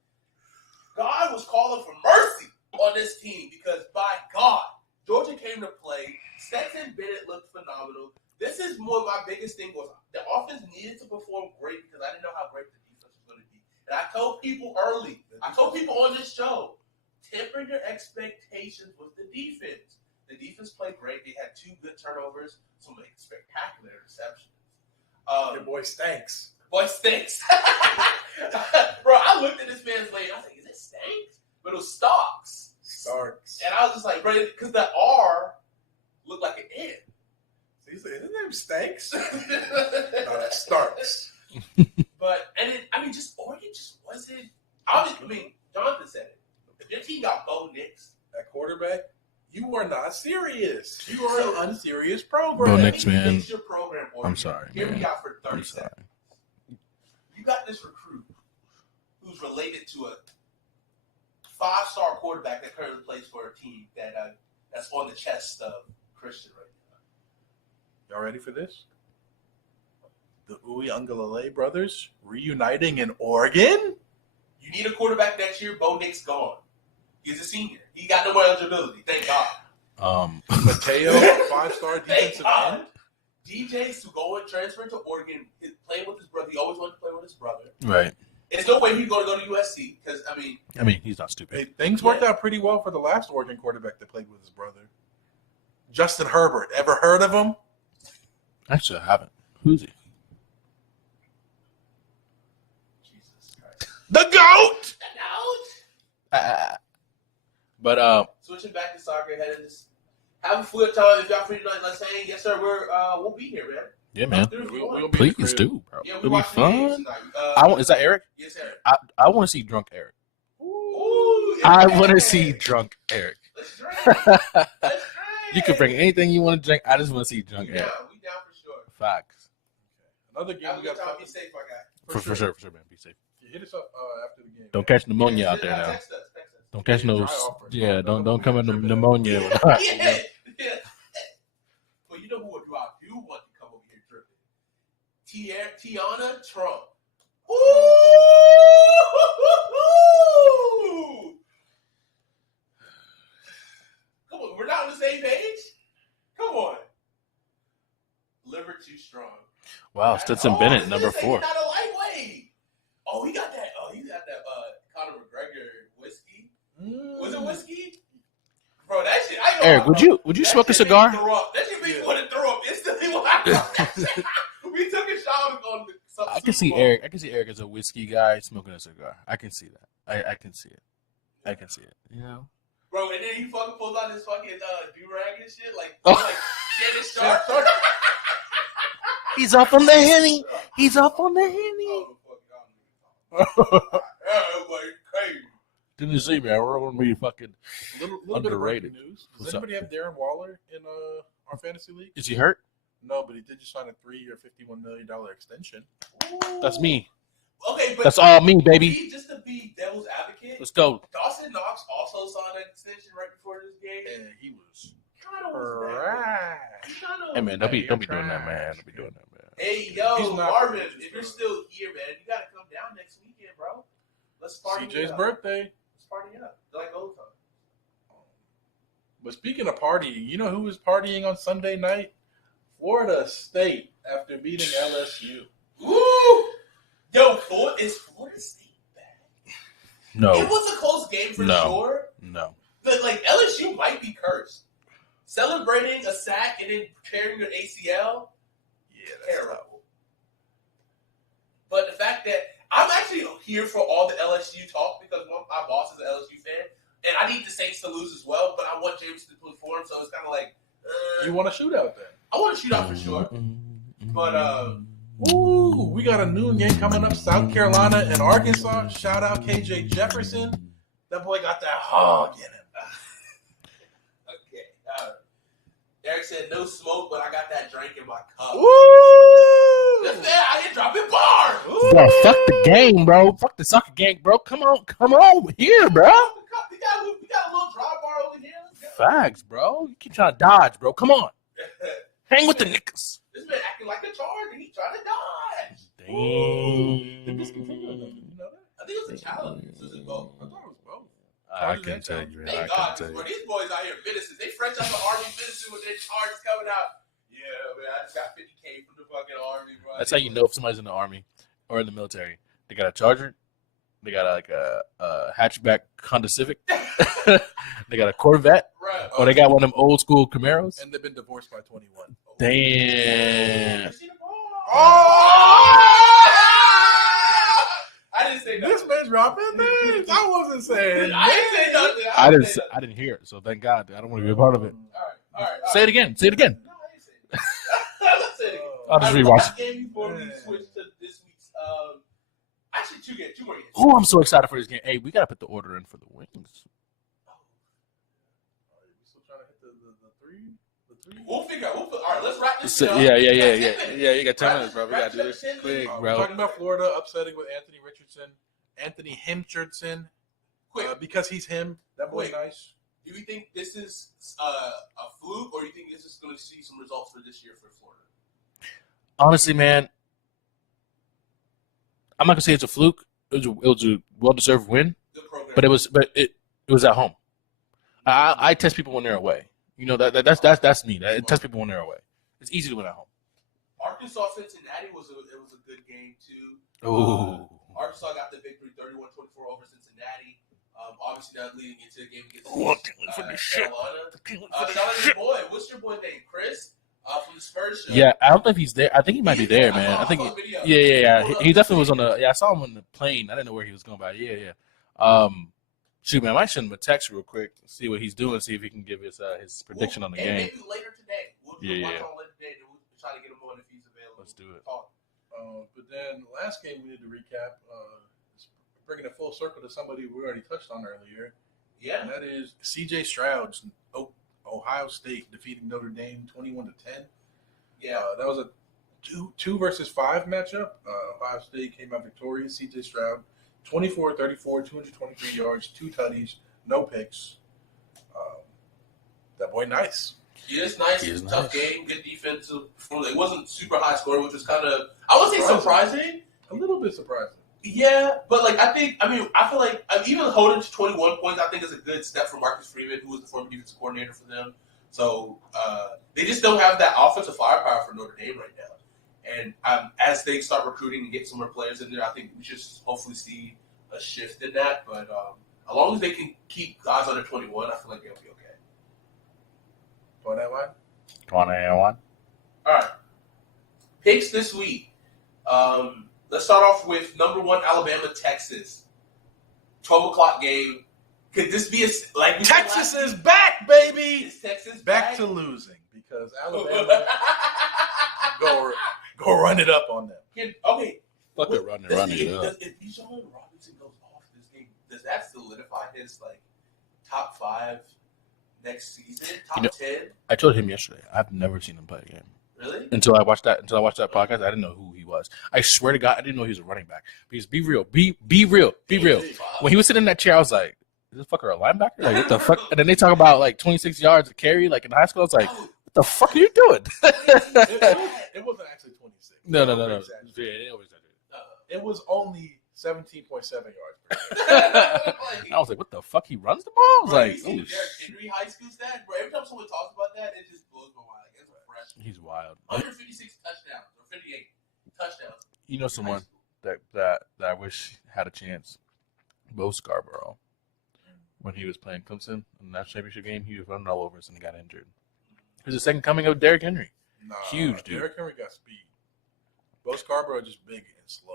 God was calling for mercy on this team because, by God, Georgia came to play. Stetson Bennett looked phenomenal. This is one of my biggest thing was the offense needed to perform great because I didn't know how great the defense was going to be. And I told people early, I told people on this show, temper your expectations with the defense. The defense played great. They had 2 good turnovers, some spectacular interceptions. Your boy stinks. Bro, I looked at this man's lane. I was like, is it Stanks? But it was Starks. And I was just like, bro, because the R looked like an N. His name Stanks? No, that's Starks. Oregon just wasn't. Jonathan said it. If your team got Bo Nix at quarterback, you are not serious. You are an unserious program. Bo Nix, man. Your program, I'm sorry. Hear man. me out for 30 seconds. You got this recruit who's related to a 5-star quarterback that currently plays for a team that that's on the chest of Christian right now. Y'all ready for this? The Uiagalelei brothers reuniting in Oregon? You need a quarterback next year. Bo Nick's gone. He's a senior. He got no more eligibility. Thank God. Mateo, 5-star defensive end. DJ Sugoin transferred to Oregon, playing with his brother. He always wanted to play with his brother. Right. There's no way he's going to go to USC because, I mean, he's not stupid. Hey, things worked out pretty well for the last Oregon quarterback that played with his brother. Justin Herbert. Ever heard of him? Actually, I haven't. Who's he? Jesus Christ. The GOAT! But Switching back to soccer, heading this. Have a good time. If y'all free tonight, let's say, yes, sir, we'll be here, man. yeah, man. We'll be in the Please crib. do, bro. Yeah, It'll be watching the games fun. tonight. Is that Eric? Yes, sir. I want to see drunk Eric. Ooh, I yeah. want to see drunk Eric. Let's drink. Let's drink. You can bring anything you want to drink. I just want to see drunk We down. Eric. We down for sure. Facts. Another game Have a we good got time. to Be safe, my guy. For sure, man. Be safe. Hit us up after the game. Don't catch pneumonia out there now. Text us. Don't catch no. Dry offer. Yeah, don't come in pneumonia. Yeah. Well, you know who I do want to come over here tripping? Tiana Trump. Ooh! Come on, we're not on the same page? Come on. Liver too strong. Wow, Stetson Bennett, number 4. Not a lightweight. Oh, he got that. Conor McGregor whiskey. Was it whiskey? Bro, that shit. Eric, would you smoke a cigar? That shit made me want to throw up instantly when I got that shit. We took a shot on the. I can see Eric. I can see Eric as a whiskey guy smoking a cigar. I can see that. I can see it. I can see it. You know. Bro, and then he fucking pulls out his fucking do-rag and shit, like Shannon Sharp. He's up on the Henny. He's up on the Henny. Crazy. Didn't you see, man? We're going to be fucking Little bit of underrated. breaking news. What's Does anybody have Darren Waller in our fantasy league? Is he hurt? No, but he did just sign a 3-year, $51 million extension. That's me. Okay, but That's all me, baby. just to be devil's advocate, Let's go. Dawson Knox also signed an extension right before this game. And he was Kind of was right. Hey, man, don't be doing that, man. Don't be doing that, man. Hey, yo, He's not Marvin, hurt. if you're still here, man, you gotta come down next weekend, bro. Let's party CJ's up. birthday. Let's party up. Like old time. But speaking of partying, you know who was partying on Sunday night? Florida State after beating LSU. Woo! Yo, is Florida State back? No. It was a close game for sure. No. But, like, LSU might be cursed. Celebrating a sack and then tearing your ACL, terrible. But the fact that I'm actually here for all the LSU talk because my boss is an LSU fan, and I need the Saints to lose as well, but I want James to perform, so it's kind of like... You want a shootout then? I want to shoot out for sure. But, Ooh, we got a noon game coming up. South Carolina and Arkansas. Shout out KJ Jefferson. That boy got that hog in him. okay. Eric said no smoke, but I got that drink in my cup. Woo! That's that. I didn't drop it bars. Bro, fuck the game, bro. Fuck the soccer game, bro. Come on here, bro. We got a little dry bar over here. Facts, bro. You keep trying to dodge, bro. Come on. Hang with the niggas. This man acting like a charge and he's trying to dodge. Did this continue? Damn. You know that? I think it was a challenge. This was both. I thought it was both. I can tell you. Thank God, bro. These boys out here menaces. They French up the Army menacing with their charges coming out. Yeah, man, I just got 50K from the fucking Army, bro. That's how you know if somebody's in the Army or in the military. They got a Charger. They got a hatchback Honda Civic. They got a Corvette. Right. Or they got one of them old school Camaros. And they've been divorced by 21. Damn. I didn't say nothing. This man dropping names. I wasn't saying. I didn't say nothing. I didn't hear it, so thank God. I don't want to be a part of it. All right. Say it again. Say it again. No, I didn't say it. Let's say it again. I'll just All right, rewatch last game before we switch to this week's. Actually, two more games. Oh, I'm so excited for this game. Hey, we gotta put the order in for the wings. We'll figure out. All right, let's wrap this So, up. yeah. You got 10 Wrap minutes, bro. We gotta do this quick, We're bro. talking about Florida upsetting with Anthony Richardson. Anthony Himchardson. Quick. Because he's him. That boy's Quick. nice. Do you think this is a fluke, or do you think this is going to see some results for this year for Florida? Honestly, man, I'm not gonna say it's a fluke. It was a well-deserved win, Good program. but it was at home. I test people when they're away. You know that's me. I test people when they're away. It's easy to win at home. Arkansas Cincinnati was a good game too. Oh, Arkansas got the victory 31-24 over Cincinnati. Obviously, now leading into the game against Carolina. Shout out to your boy. What's your boy name? Chris from the Spurs show. yeah. I don't know if he's there. I think he might be there, man. I think. Yeah. He definitely was on the. Yeah, I saw him on the plane. I didn't know where he was going by. Yeah. Shoot, man, I might send him a text real quick, see what he's doing, see if he can give his prediction on the game. Maybe later today. We'll watch on later today, and we'll try to get him on if he's available. Let's do it. But then the last game we need to recap, bringing it full circle to somebody we already touched on earlier. Yeah. And that is C.J. Stroud's Ohio State defeating Notre Dame 21-10. Yeah. That was a 2 versus 5 matchup. Ohio State came out victorious. C.J. Stroud, 24-34, 223 yards, 2 tutties, no picks. That boy nice. He is nice. He is Tough nice. game. Good defensive performance. It wasn't super high score, which was kind of, I would say surprising. A little bit surprising. Yeah, but I feel like even holding to 21 points, I think is a good step for Marcus Freeman, who was the former defensive coordinator for them. So they just don't have that offensive firepower for Notre Dame right now. And as they start recruiting and get some more players in there, I think we should hopefully see a shift in that. But as long as they can keep guys under 21, I feel like they'll be okay. On that line? 21. All right. Picks this week. Let's start off with number 1, Alabama, Texas. 12 o'clock game. Could this be Texas is back, baby! Is Texas Back to losing because Alabama go run it up on them. Okay. Fuck it, run it up. If Bijan Robinson goes off this game, does that solidify his top 5 next season? Top 10? I told him yesterday. I've never seen him play a game. Really? Until I watched that podcast, I didn't know who he was. I swear to God, I didn't know he was a running back. Because be real. Be real. When he was sitting in that chair, I was like, is this fucker a linebacker? Like, what the fuck? And then they talk about 26 yards of carry, in high school. I was like, what the fuck are you doing? It wasn't actually 26. No. It was only 17.7 yards. I was like, what the fuck? He runs the ball? I was like, you see oh, the Derrick Henry high school stat? Bro, every time someone talks about that, it just blows my mind. It's fresh. he's wild. 156 touchdowns or 58 touchdowns. You know someone that I wish had a chance? Bo Scarborough. When he was playing Clemson in the national championship game, he was running all over us and he got injured. He was the second coming of Derrick Henry. Nah, Huge, dude. Derrick Henry got speed. Bo Scarborough just big and slow.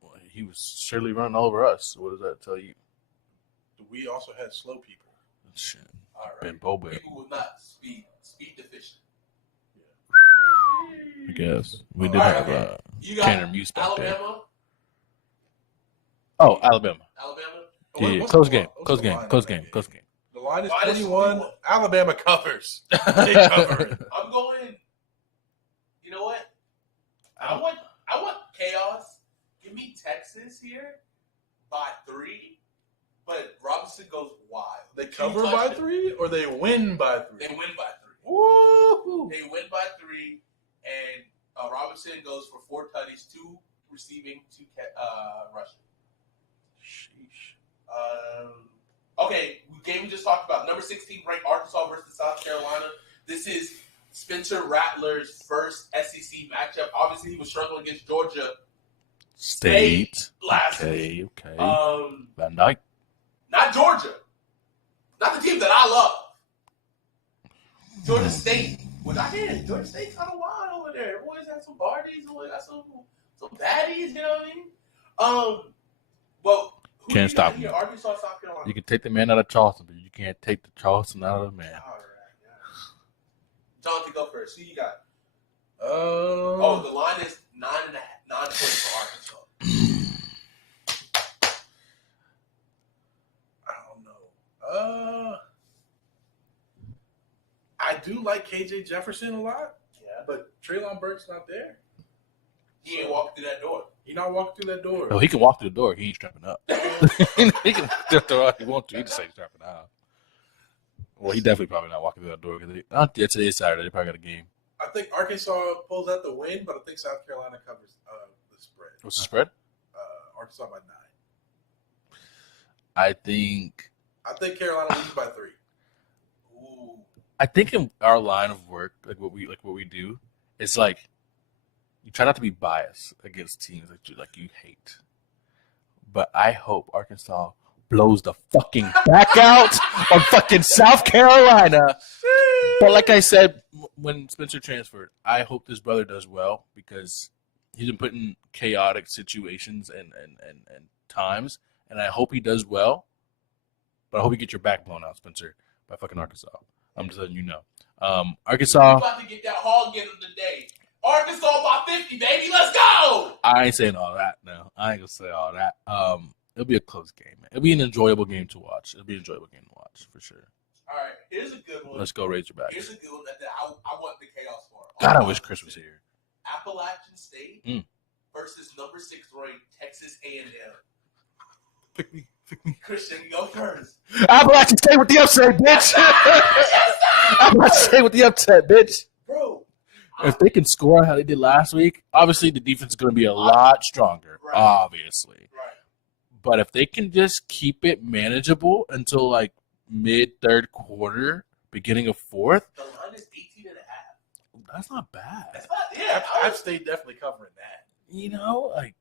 Well, he was surely running all over us. What does that tell you? We also had slow people. Shit. All right. Ben Bober. People with not speed deficient. I guess. We did All right, have okay. You got Tanner Muse back there. Alabama. Oh, Alabama. Alabama. Yeah, What's close the game. line? Close What's the game. line Close on that game. Close game. The line is Line is 21. 21. Alabama covers. They cover it. I'm going. You know what? I want chaos. Give me Texas here by 3, but Robinson goes wild. They cover by 3 or they win by 3? They win by 3. Woo! They win by 3, and Robinson goes for 4 tutties, 2 receiving, 2 rushing. Sheesh. Okay, game we just talked about. Number 16 ranked Arkansas versus South Carolina. This is Spencer Rattler's first SEC matchup. Obviously, he was struggling against Georgia State. last week. Okay. Van Dyke. Not Georgia. Not the team that I love. Georgia State. Which I hear Georgia State kind of wild over there. Boys got some parties. Boys got some baddies. You know what I mean? Well, who Can't stop here? him. Arkansas, South Carolina. You can take the man out of Charleston, but you can't take the Charleston out of the man. All right. Yeah. Jonathan, go first. Who you got? Oh, The line is 9.5. 9 points for Arkansas. I don't know. I do like KJ Jefferson a lot, Yeah. but Treylon Burks not there. He ain't walking through that door. He not walking through that door. Oh, he can walk through the door. He ain't strapping up. He can walk through all he wants to. He just ain't strapping out. Well, he definitely probably not walking through that door because today's Saturday. They probably got a game. I think Arkansas pulls out the win, but I think South Carolina covers the spread. What's the spread? Arkansas by 9. I think Carolina wins by 3. Ooh. I think in our line of work, like what we do, it's like you try not to be biased against teams like you hate. But I hope Arkansas blows the fucking back out on fucking South Carolina. But like I said when Spencer transferred, I hope this brother does well because he's been put in chaotic situations and times, and I hope he does well. But I hope you get your back blown out, Spencer, by fucking Arkansas. I'm just letting you know. Arkansas. You about to get that hog in them today. Arkansas by 50, baby. Let's go. I ain't saying all that. No, I ain't gonna say all that. It'll be a close game. Man. It'll be an enjoyable game to watch. It'll be an enjoyable game to watch for sure. All right, here's a good one. Let's go Razorbacks. Here's a good one that I want the chaos for. God, I wish Chris was here. Appalachian State versus number 6 ranked Texas A&M. Pick me. Christian, go first. Appalachian State with the upset, bitch. Appalachian State with the upset, bitch. Bro. If they can score how they did last week, obviously the defense is going to be a lot stronger, Right. obviously. Right. But if they can just keep it manageable until like mid-third quarter, beginning of fourth, The line is 18.5. that's not bad. That's not, yeah. App State definitely covering that. You know, like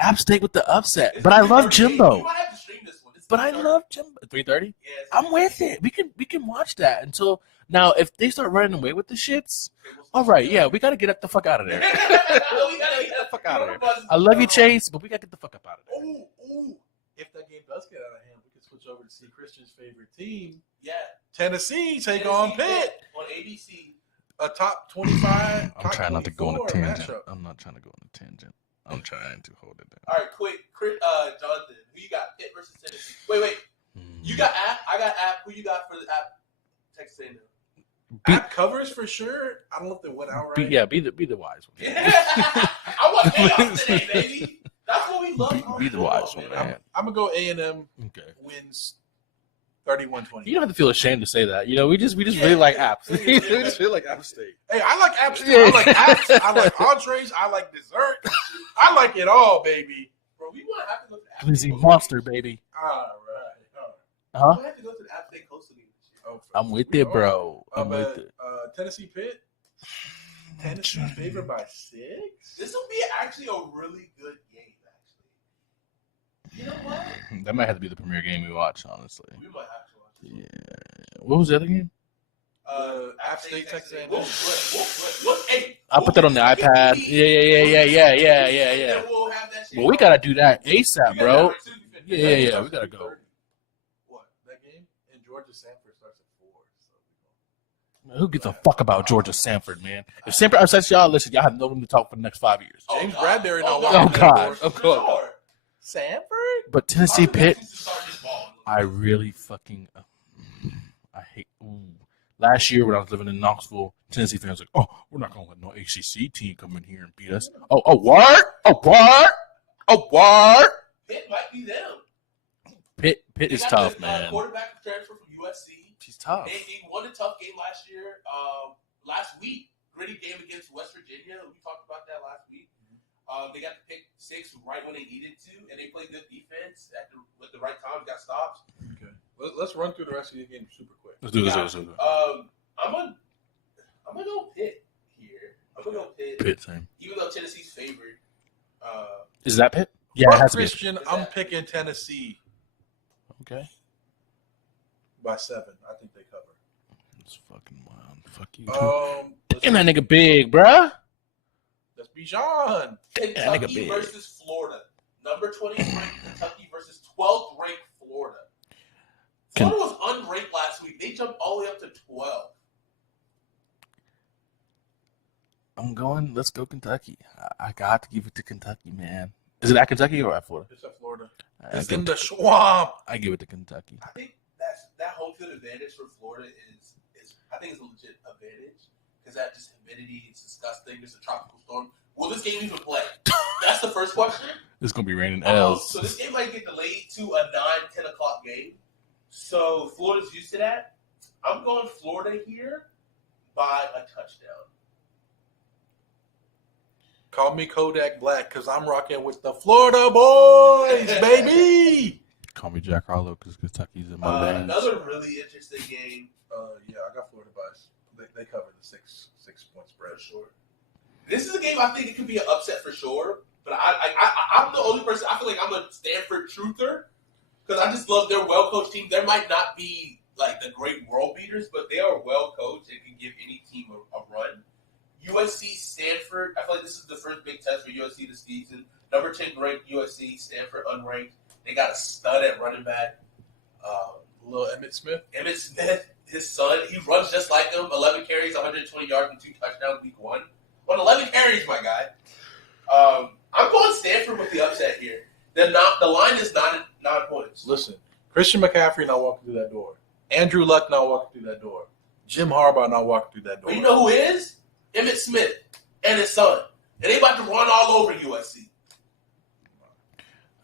App State with the upset. But I love Jimbo. You might have to stream this one. But I love Jimbo. 3:30. Yes. I'm with it. We can watch that until now. If they start running away with the shits, all right, yeah, we got to get the fuck out of there. We gotta get the fuck out of there. I love you, Chase, but we got to get the fuck up out of there. Ooh. If that game does get out of hand, we can switch over to see Christian's favorite team, Yeah. Tennessee, take on Pitt. On ABC. A top 25. I'm trying not to go on a 24 tangent. matchup. I'm not trying to go on a tangent. I'm trying to hold it down. All right, quick. Jonathan, who you got? Pitt versus Tennessee. Wait. You got App. I got App. Who you got for the App? Texas A&M. App covers for sure. I don't know if they went out right. Be the wise one. I want chaos today, baby. That's what we love. Be the wise one, man. I'm going to go A&M Okay. wins 31-20. You don't have to feel ashamed to say that. You know, we just really like apps. we just really like App State. Hey, I like App State. I like apps. I like entrees. I like dessert. I like it all, baby. Bro, we want to have to look at App Blizzy State. monster, baby. All right. Huh? We have to go to the App State Coastal League this year. Oh, I'm with it, bro. I'm with it. Tennessee Pitt. Tennessee's favored by 6. This will be actually a really good game, actually. You know what? That might have to be the premier game we watch, honestly. We might have to watch this. Yeah. What was the other game? App State, Texas A&M. Hey, I'll put that on the iPad. Yeah. And we'll have that shit. Well, we gotta do that ASAP, We bro. gotta do that. Yeah. We gotta go. What? That game? And Georgia Sanford starts at 4. So Who gives a fuck about Georgia Sanford, man? If Sanford upsets y'all, listen, y'all have no room to talk for the next 5 years. James Bradbury not Oh, walking God. that door. For sure. Sanford? But Tennessee Pitt, Start this ball. I really fucking I hate. Ooh. Last year when I was living in Knoxville, Tennessee fans were like, oh, we're not gonna let no ACC team come in here and beat us. Oh, what? Pitt might be them. Pitt They is got tough, the, man. Quarterback transfer from USC. He's tough. They won a tough game last year. Last week, gritty game against West Virginia. We talked about that last week. They got to pick 6 right when they needed to, and they played good defense at the right time. Got stops. Okay. Let's run through the rest of the game super quick. Let's do this. I'm gonna go Pitt here. I'm gonna go Pitt. Pitt same. Even though Tennessee's favored. Is that Pitt? Yeah, it has to be. Christian, I'm picking Tennessee Okay. by 7. I think they cover. It's fucking wild. Fuck you too. And And that nigga big, bruh. That's Bijan. that nigga Kentucky big. versus Florida. Number 20 ranked Kentucky versus 12th ranked Florida. Florida was unranked last week. They jumped all the way up to 12. Let's go Kentucky. I got to give it to Kentucky, man. Is it at Kentucky or at Florida? It's at Florida. I It's give in it the to- swamp. I give it to Kentucky. I think that home field advantage for Florida is I think it's a legit advantage because that just humidity is disgusting. There's a tropical storm. Will this game even play? That's the first question. It's gonna be raining L's. So this game might get delayed to a 9-10 o'clock game. So Florida's used to that. I'm going Florida here by a touchdown. Call me Kodak Black because I'm rocking with the Florida boys, baby. Call me Jack Harlow because Kentucky's in my veins. Another really interesting game. Yeah, I got Florida buys. They cover the six point spread. For sure. This is a game I think it could be an upset for sure. But I'm the only person. I feel like I'm a Stanford truther because I just love their well-coached team. There might not be like the great world beaters, but they are well-coached and can give any team a run. USC, Stanford. I feel like this is the first big test for USC this season. Number 10 ranked USC, Stanford unranked. They got a stud at running back. Little Emmitt Smith. Emmitt Smith, his son, he runs just like him. 11 carries, 120 yards, and 2 touchdowns week 1. On 11 carries, my guy. I'm going Stanford with the upset here. The line is 9 points. Listen, Christian McCaffrey not walking through that door. Andrew Luck not walking through that door. Jim Harbaugh not walking through that door. But you know who is? Emmitt Smith and his son. And they about to run all over USC.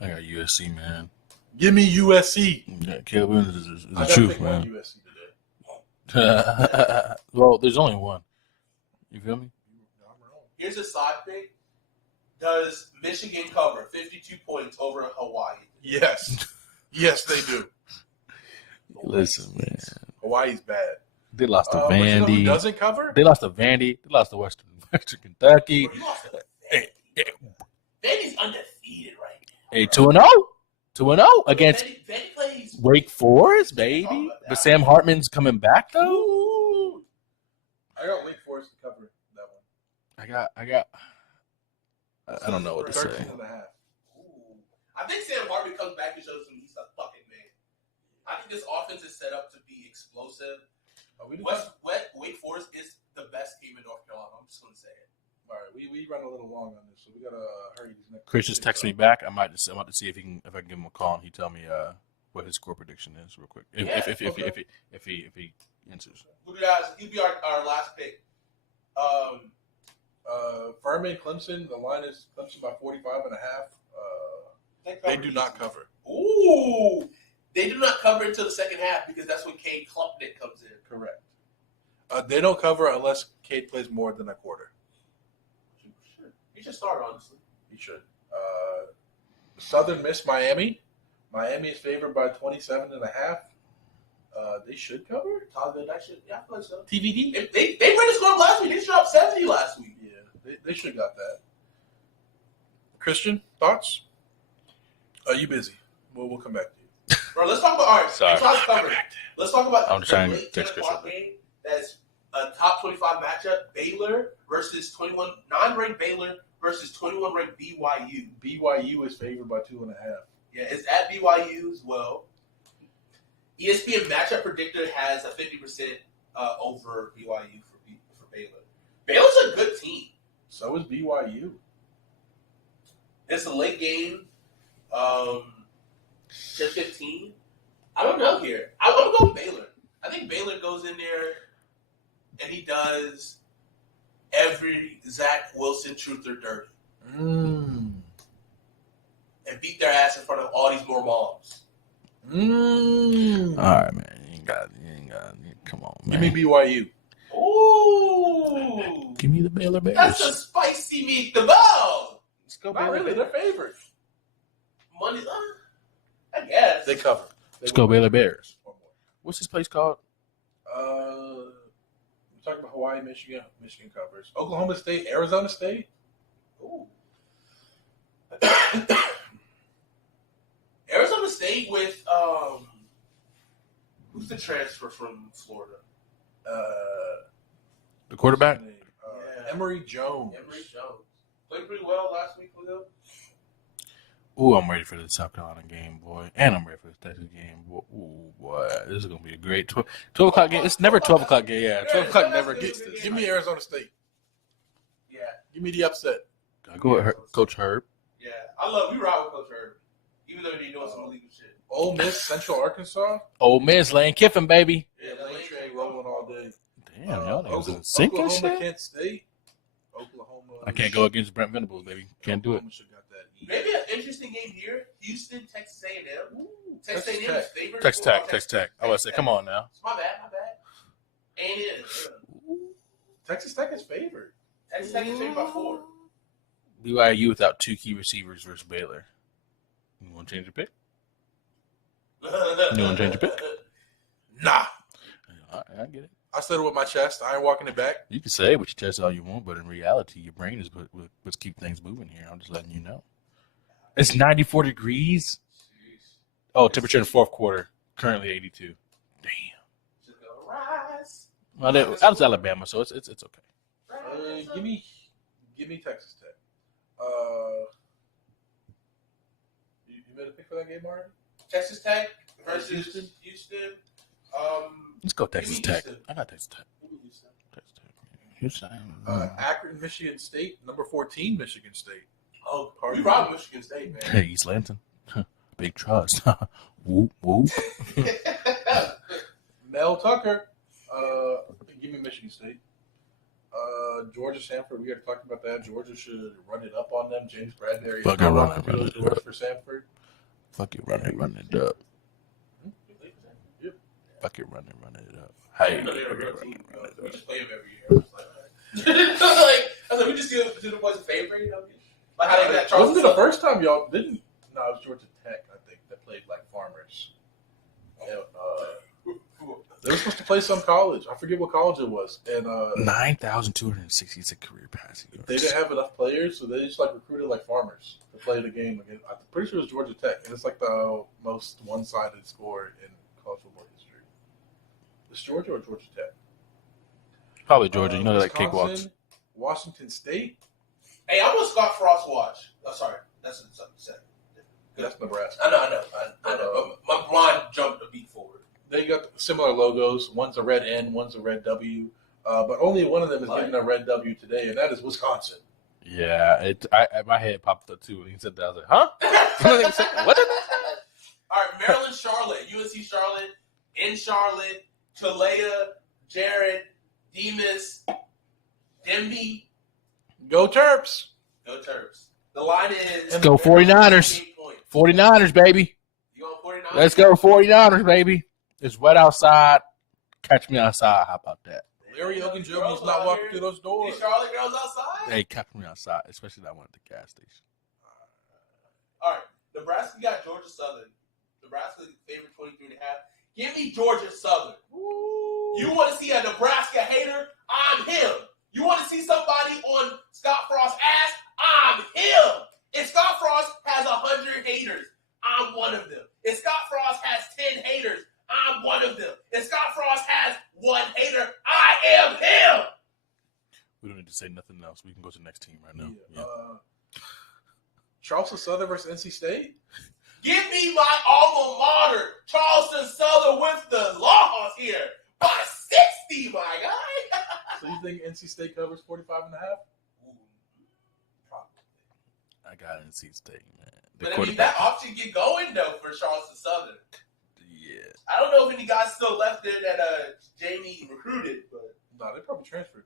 I got USC, man. Give me USC. Yeah, Caleb Williams is the I gotta truth, pick man. one USC today. Well, there's only one. You feel me? Here's a side pick. Does Michigan cover 52 points over Hawaii? Yes. Yes, they do. Listen, man. Hawaii's bad. They lost to But you know who Vandy. doesn't cover? They lost to Vandy. They lost to Western Kentucky. Bro, you lost to Vandy. Vandy's undefeated right now. Hey, 2-0. 2-0 against Vandy plays. Wake Forest, baby. But Sam Hartman's coming back, though. Ooh. I got Wake Forest to cover that one. I don't know what to say. 13.5. Ooh. I think Sam Hartman comes back and shows him he's a fucking man. I think this offense is set up to be explosive. Wake Forest is the best team in North Carolina. I'm just going to say it. All right, we run a little long on this, so we gotta hurry these next. Chris just texted me back. I'm about to see if I can give him a call and he tell me what his score prediction is real quick. If he answers. Look at guys, he'll be our last pick. Furman, Clemson. The line is Clemson by 45.5. They do not cover. Ooh, they do not cover until the second half because that's when Cade Klubnik comes in. Correct. They don't cover unless Cade plays more than a quarter. He should start, honestly. He should. Southern Miss, Miami. Miami is favored by 27.5. They should cover. I feel like so. TVD. If they ran the score last week. They dropped 70 last week. Yeah, they should got that. Christian, thoughts? Are you busy? We'll come back to you. Bro, let's talk about all right. Sorry. Let's talk about I'm the trying to late text 10 o'clock Christian. game. That's a top 25 matchup. Baylor versus 9-ranked Baylor versus 21-ranked BYU. BYU is favored by 2.5. Yeah, it's at BYU as well. ESPN matchup predictor has a 50% over BYU for Baylor. Baylor's a good team. So is BYU. It's a late game. 10-15. I don't know here. I'm going to go with Baylor. I think Baylor goes in there and he does every Zach Wilson truther dirty. And beat their ass in front of all these more moms. All right, man. You ain't got. Come on, man. Give me BYU. Ooh. Give me the Baylor Bears. That's a spicy meatball. Let's go, Not really. They're favored. Money, I guess. They cover. Let's go, Baylor Bears. What's this place called? We're talking about Hawaii, Michigan. Michigan covers. Oklahoma State, Arizona State. Ooh. Arizona State with who's the transfer from Florida? The quarterback? Emory Jones. Emory Jones played pretty well last week with them. Ooh, I'm ready for the South Carolina game, boy. And I'm ready for the Texas game. Ooh, boy. This is going to be a great 12 o'clock game. It's never 12 o'clock game. Yeah, 12 o'clock never gets this. Give me Arizona State. Yeah. Give me the upset. I go with Coach Herb. Yeah. We ride with Coach Herb. Even though they're doing some illegal shit. Ole Miss, Central Arkansas. Ole Miss, Lane Kiffin, baby. Yeah, Lane Train rolling all day. Damn, y'all niggas in sync and Oklahoma, shit. Kent State. Oklahoma. I can't go against Brent Venables, baby. Can't do it. Oklahoma should got that. Maybe an interesting game here. Houston, Texas A&M. Texas Texas A&M Tech. is favored. Texas Tech. I was say, come on now. My bad. Ain't it? Texas Tech is favored. Texas Tech is favored by 4. BYU without 2 key receivers versus Baylor. You want to change your pick? You want to change your pick? Nah. I get it. I said it with my chest. I ain't walking it back. You can say it with your chest all you want, but in reality, your brain is what's keep things moving here. I'm just letting you know. It's 94 degrees. Oh, temperature in the fourth quarter, currently 82. Damn. Just gonna rise. Well, that was Alabama, so it's okay. Give me Texas Tech. You made a pick for that game already? Texas Tech versus Houston. Let's go Texas Tech. Houston. I got Texas Tech. Texas Tech. Houston. Akron, Michigan State. Number 14, Michigan State. Oh, we robbed Michigan State, man. Hey, East Lansing. Big trust. Whoop, whoop. Mel Tucker. Give me Michigan State. Georgia, Sanford. We already talked about that. Georgia should run it up on them. James Bradbury. Fucking run it doors up. for Sanford. Fuck you, run it up. Yep. Fuck you, run it up. I Hey, didn't know they were a real team. We just play them every year. I was like, I was like, we just do the boys a favor, you know? Like how they got Charles. Wasn't it the first time y'all didn't? No, it was Georgia Tech, I think, that played like farmers. They were supposed to play some college. I forget what college it was. And 9,266 career passing yards. they didn't have enough players, so they just like recruited like farmers to play the game again. I'm pretty sure it was Georgia Tech, and it's like the most one-sided score in college football history. Is Georgia or Georgia Tech? Probably Georgia. You know, they like Wisconsin, cakewalks. Washington State. Hey, I'm on Scott Frost watch. Oh, sorry. That's something to say. That's Nebraska. I know. My blind jumped a beat forward. They got similar logos. One's a red N, one's a red W. But only one of them is getting a red W today, and that is Wisconsin. Yeah, my head popped up too when he said that. I was like, huh? What did that say? All right, Maryland, Charlotte, UNC Charlotte, in Charlotte, Talea, Jared, Demas, Demby. Go Terps. Go Terps. The line is... Let's go 49ers. 49ers, baby. You going 49ers? Let's go 49ers, baby. It's wet outside. Catch me outside. How about that? Larry Ogunjobi's not walking through those doors. These Charlotte girls outside? Hey, catch me outside, especially that one at the gas station. All right. Nebraska got Georgia Southern. Nebraska favorite 23.5. Give me Georgia Southern. Ooh. You want to see a Nebraska hater? I'm him. You want to see somebody on Scott Frost's ass? I'm him. If Scott Frost has 100 haters, I'm one of them. If Scott Frost has 10 haters, I'm one of them. If Scott Frost has 1 hater, I am him. We don't need to say nothing else. We can go to the next team right now. Yeah. Charleston Southern versus NC State. Give me my alma mater, Charleston Southern, with the loss here by 60, my guy. So you think NC State covers 45.5? I got NC State, man. But I mean, that option get going, though, for Charleston Southern. Yeah. I don't know if any guys still left there that Jamie recruited, but... No, they probably transferred.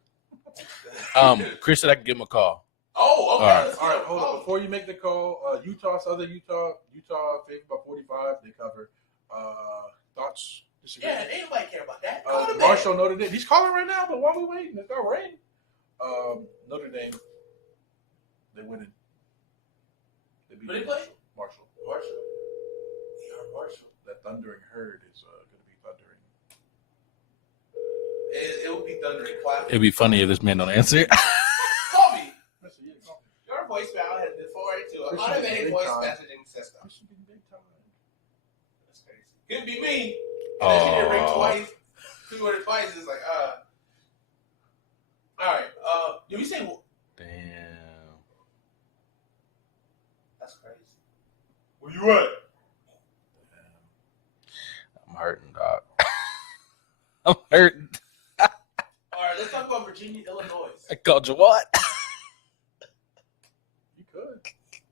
Chris said I could give him a call. Oh, okay. All right. Hold on. Before you make the call, Utah favored by 45. They cover. Thoughts? Yeah, anybody care about that? Marshall, Notre Dame. He's calling right now, but while we waiting, it's got rain. Notre Dame. They winning. Who they play? Marshall. Yeah, Marshall. That thundering herd is going to be thundering. It will be thundering clap. It'd be funny if this man don't answer. Call me. Your voicemail has been forwarded to an automated voice messaging system. That's crazy. Couldn't be me. And then she didn't ring twice. She ordered twice. It's like, all right. Did we say? Damn. That's crazy. Where you at? I'm hurting, dog. I'm hurting. All right, let's talk about Virginia, Illinois. I called you what? You could.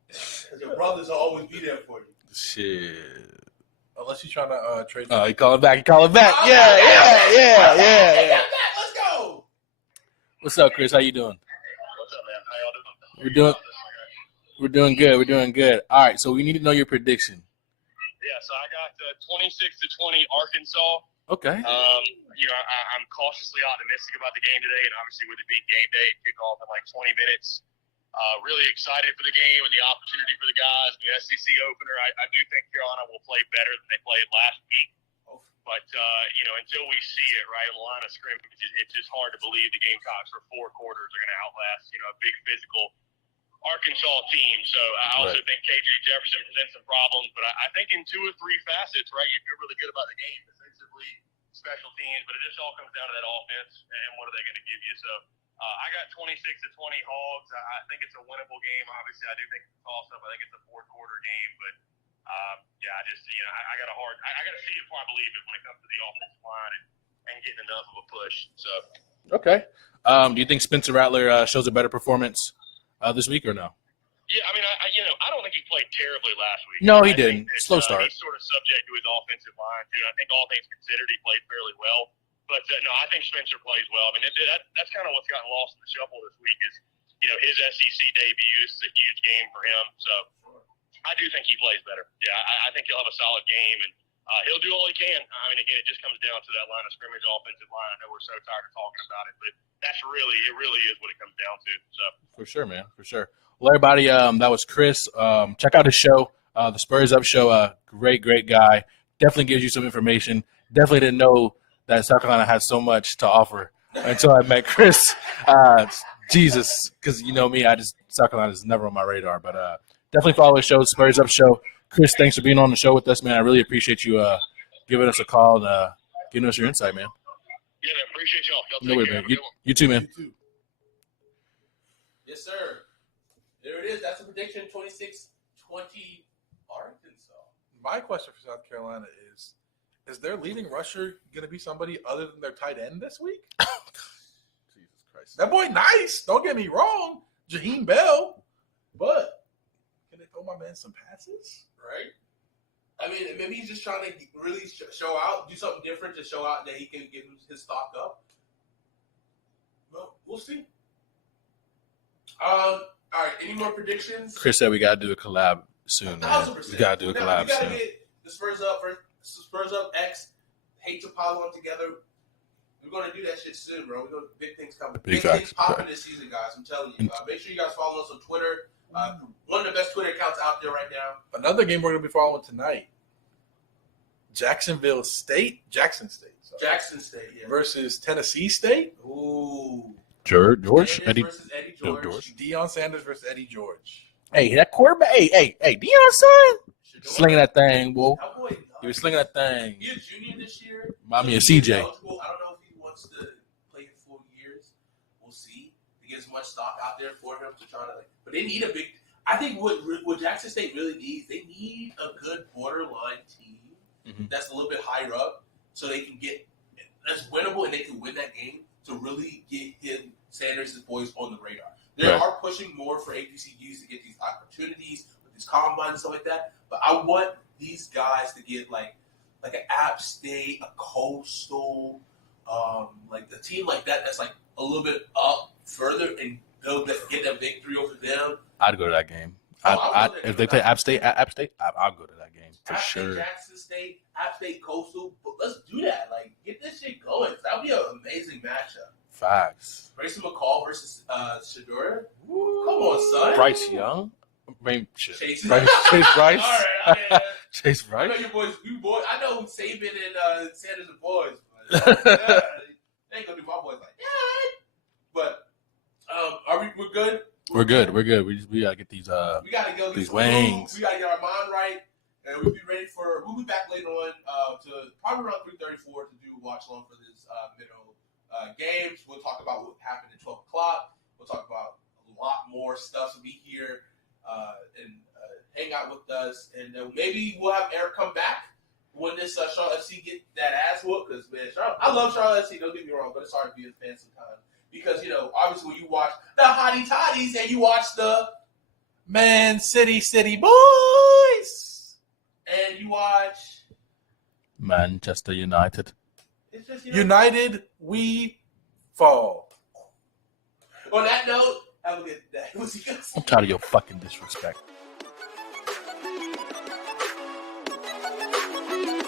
Because your brothers will always be there for you. Shit. Unless you're trying to trade. Oh, he calling back. Yeah. Let's go. What's up, Chris? How you doing? What's up, man? How y'all doing? We're doing good. All right, so we need to know your prediction. Yeah, so I got 26-20 Arkansas. Okay. I'm cautiously optimistic about the game today, and obviously with it being game day, it kick off in like 20 minutes. Really excited for the game and the opportunity for the guys. The SEC opener, I do think Carolina will play better than they played last week. But, until we see it, right, the line of scrimmage, it's just hard to believe the Gamecocks for 4 quarters are going to outlast, a big physical Arkansas team. So I also think KJ Jefferson presents some problems. But I think in 2 or 3 facets, right, you feel really good about the game, defensively, special teams. But it just all comes down to that offense and what are they going to give you. So I got 26-20 Hogs. I think it's a winnable game. Obviously, I do think it's a toss-up. I think it's a 4-quarter game. But, I got to see it before I believe it when it comes to the offensive line and getting enough of a push. So. Okay. Do you think Spencer Rattler shows a better performance this week or no? Yeah, I don't think he played terribly last week. No, he didn't. Slow start. He's sort of subject to his offensive line, too. I think all things considered, he played fairly well. But, no, I think Spencer plays well. That's kind of what's gotten lost in the shuffle this week is, his SEC debut. This is a huge game for him. So I do think he plays better. Yeah, I think he'll have a solid game, and he'll do all he can. Again, it just comes down to that line of scrimmage, offensive line. I know we're so tired of talking about it, but it really is what it comes down to. So for sure, man, for sure. Well, everybody, that was Chris. Check out his show, the Spurs Up Show. Great guy. Definitely gives you some information. Definitely didn't know that South Carolina has so much to offer until I met Chris. Jesus, because you know me, South Carolina is never on my radar. But definitely follow his show, Spurs Up Show. Chris, thanks for being on the show with us, man. I really appreciate you giving us a call and giving us your insight, man. Yeah, I appreciate y'all. No way, man. You too, man. You too. Yes, sir. There it is. That's a prediction, 26-20 Arkansas. My question for South Carolina is their leading rusher going to be somebody other than their tight end this week? Jesus Christ. That boy nice. Don't get me wrong. Jaheim Bell. But can they throw my man some passes? Right? Maybe he's just trying to really show out, do something different to show out that he can get his stock up. Well, we'll see. All right, any more predictions? Chris said we got to do a collab soon, man. 1,000%. We got to do a collab we gotta soon. get the Spurs Up X, Hate to Pylon together. We're going to do that shit soon, bro. We're going to big things coming. Big things facts. popping this season, guys. I'm telling you. Make sure you guys follow us on Twitter. One of the best Twitter accounts out there right now. Another game we're going to be following tonight. Jackson State, yeah. Versus Tennessee State. Ooh. George? Sanders Eddie? versus Eddie No, George. Deion Sanders versus Eddie George. Hey, that quarterback. Hey, Deion, son. Shador. Slinging that thing, boy. That boy, He was slinging that thing. He's a junior this year. Remind me of He's CJ. eligible. I don't know if he wants to play in 4 years. We'll see. He gets much stock out there for him to try to but they need a big. I think what Jackson State really needs, they need a good borderline team that's a little bit higher up, so they can get that's winnable and they can win that game to really get him Sanders and boys on the radar. They are pushing more for HBCUs to get these opportunities with these combines and stuff like that. But I want these guys to get like an App State, a Coastal, like a team like that that's like a little bit up further and they'll get that victory over them. I'd go to that game. If they play App State, I'll go to that game for App sure. State, Jackson State, App State, Coastal. But let's do that. Like, get this shit going. That would be an amazing matchup. Facts. Grayson McCall versus Shador. Come on, son. Bryce Young. Chase Bryce. All right. Chase I know Bryce. your boys. I know Saban and Sanders and boys. But, they ain't gonna do my boys like that. But we're good. We're good. We gotta get these We gotta go. these Get wings. We gotta get our mind right, and we'll be ready for. We'll be back later on to probably around 3:34 to do watch along for this middle games. We'll talk about what happened at 12 o'clock. We'll talk about a lot more stuff. So be here and hang out with us, and maybe we'll have Eric come back when this Charlotte FC get that ass whooped. Because man, I love Charlotte FC. Don't get me wrong, but it's hard to be a fan sometimes. Because, obviously when you watch the Hottie Toddies and you watch the Man City Boys. And you watch Manchester United. It's just, United, we fall. On that note, have a good day. We'll see you guys. I'm tired of your fucking disrespect.